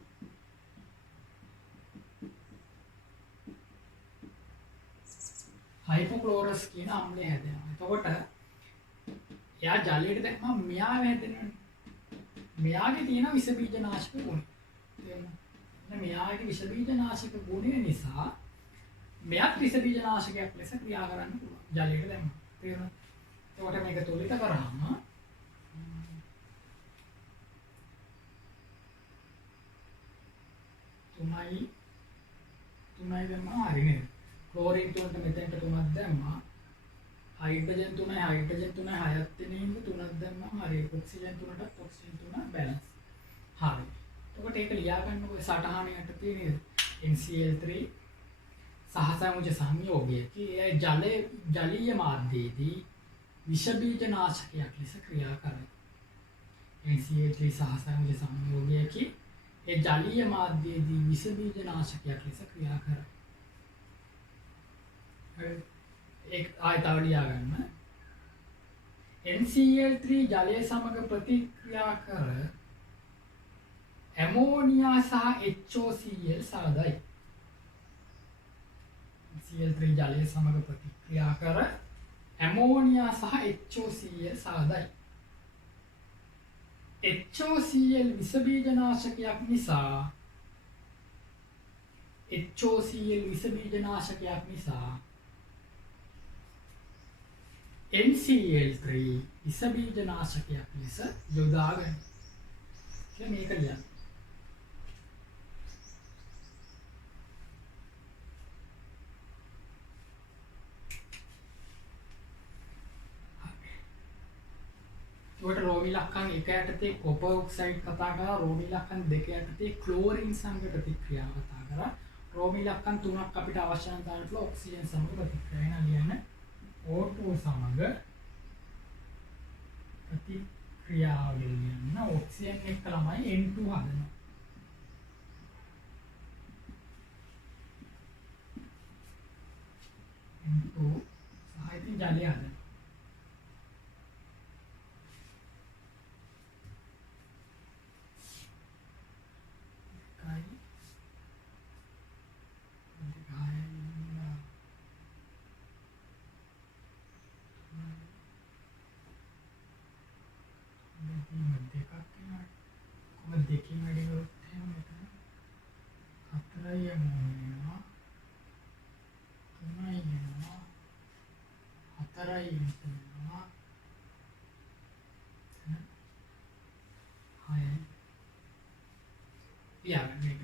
हाइपोक्लोरस කියන අම්ලය හැදෙනවා. එතකොට එයා ජලයට දැම්මම මෙයාව හැදෙනවනේ. මෙයාගේ තියෙන විස බීජනාශක ගුණ. තේරෙනවද? මෙයාගේ විස බීජනාශක ගුණය නිසා මෙයාත් විස බීජනාශකයක් ලෙස ක්‍රියා කරන්න පුළුවන්. ජලයට දැම්මම. තේරෙනවද? එතකොට මේක තුලිත කරාම තුනයි දැම්මම හරි නේද? क्लोरीन තුනට මෙතෙන්ට තුනක් දැම්මා हाइड्रोजन තුනයි හයත් වෙනින්ද තුනක් දැම්මා හරි ඔක්සිජන් තුනට ඔක්සිජන් තුන බැලන්ස් හරි එතකොට ඒක ලියා ගන්නකො සටහන යටතේ නේද NCl3 සහසංයෝජ සංයෝගයක ජලීය මාධ්‍යයේදී විෂ බීජ නාශකයක් ලෙස ක්‍රියා කරයි NCl3 සහසංයෝජ සංයෝගයක ඒ ජලීය මාධ්‍යයේදී විෂ බීජ නාශකයක් ලෙස ක්‍රියා කරයි एक आयता लिया गया NCl3 जलय समग प्रतिक्रिया कर एमोनिया सह HOCl साधय NCl3 जलय समग प्रतिक्रिया कर एमोनिया सह HOCl साधय HOCl विष बीजनाशकයක් නිසා HOCl विष बीजनाशकයක් නිසා NCl3 විස බීජනාශකයක් ලෙස යොදා ගන්න. කියලා මේක ලියන්න. ඒකට රෝමි ලක්ෂණ 1 යටතේ කොපර් ඔක්සයිඩ් කතා කරා රෝමි ලක්ෂණ 2 යටතේ ක්ලෝරින් සමග ප්‍රතික්‍රියා කතා කරා රෝමි ලක්ෂණ 3ක් අපිට අවශ්‍ය නම් තාලට ඔක්සිජන් සමග ප්‍රතික්‍රියා වෙන ලියන්න O2 සමග ප්‍රතික්‍රියා වෙන්න ඔක්සිජන් එක්ක ළමයි N2 හදනවා. N2 සාහිත්‍ය ජලය හදනවා. देखिए मेरी होते हैं मेरा खतरा ये मोना तुम्हारा ये ना खतरा ये ना हाँ यार नहीं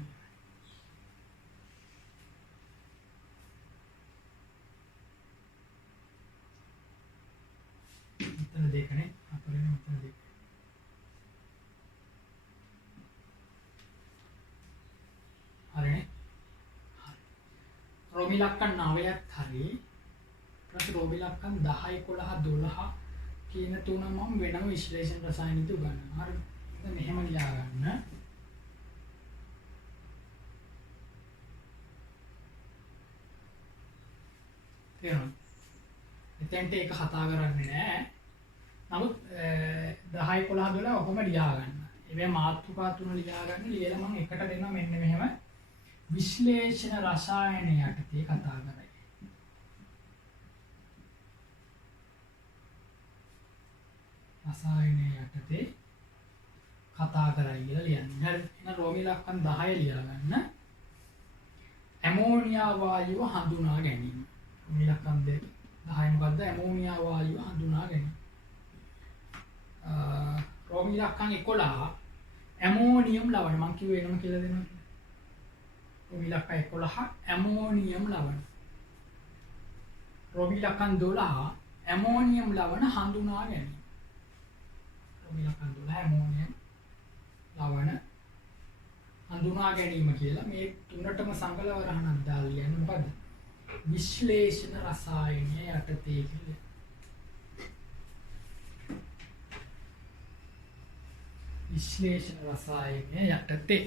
इतना देखने खतरा ये इतना देख හරිනේ හරි රෝමි ලක්ෂණ 9ක් හරි ඊට රෝමි ලක්ෂණ 10 11 12 කියන තුන මම වෙනම විශ්ලේෂණ රසායනික උගන්වනවා හරි ඉතින් මෙහෙම ලියා ගන්න තේරුණා එතෙන්ට ඒක කතා කරන්නේ නැහැ නමුත් 10 11 12 ඔහොම ලියා ගන්න ඒ මාතෘකා තුන ලියා ගන්න ලියලා මම එකට දෙනවා මෙන්න මෙහෙම विश्लेषण रसायन යටතේ කතා කරයි. රසායන යටතේ කතා කරයි කියලා ලියන්න. හරි. එහෙනම් රෝමී ලක්ෂණ 10 ලියලා ගන්න. ඇමෝනියා වායුව හඳුනා ගැනීම. රෝමී ලක්ෂණ 10 මොකද්ද? ඇමෝනියා වායුව හඳුනා ගැනීම. රෝමී ලක්ෂණ 11 ඇමෝනියම් ලවණ. මම කිව්වේ වෙනම කියලා දෙනවා. රෝමී ලක්ෂණ 11 ඇමෝනියම් ලවණ. රෝමී ලක්ෂණ 12 ඇමෝනියම් ලවණ හඳුනා ගැනීම. රෝමී ලක්ෂණ 12 ඇමෝනියම් ලවණ හඳුනා ගැනීම කියලා මේ තුනටම සංකලවරහණක් දාලා ලියන්නේ මොකද්ද? විශ්ලේෂණ රසායනය යටතේ කියලා. විශ්ලේෂණ රසායනය යටතේ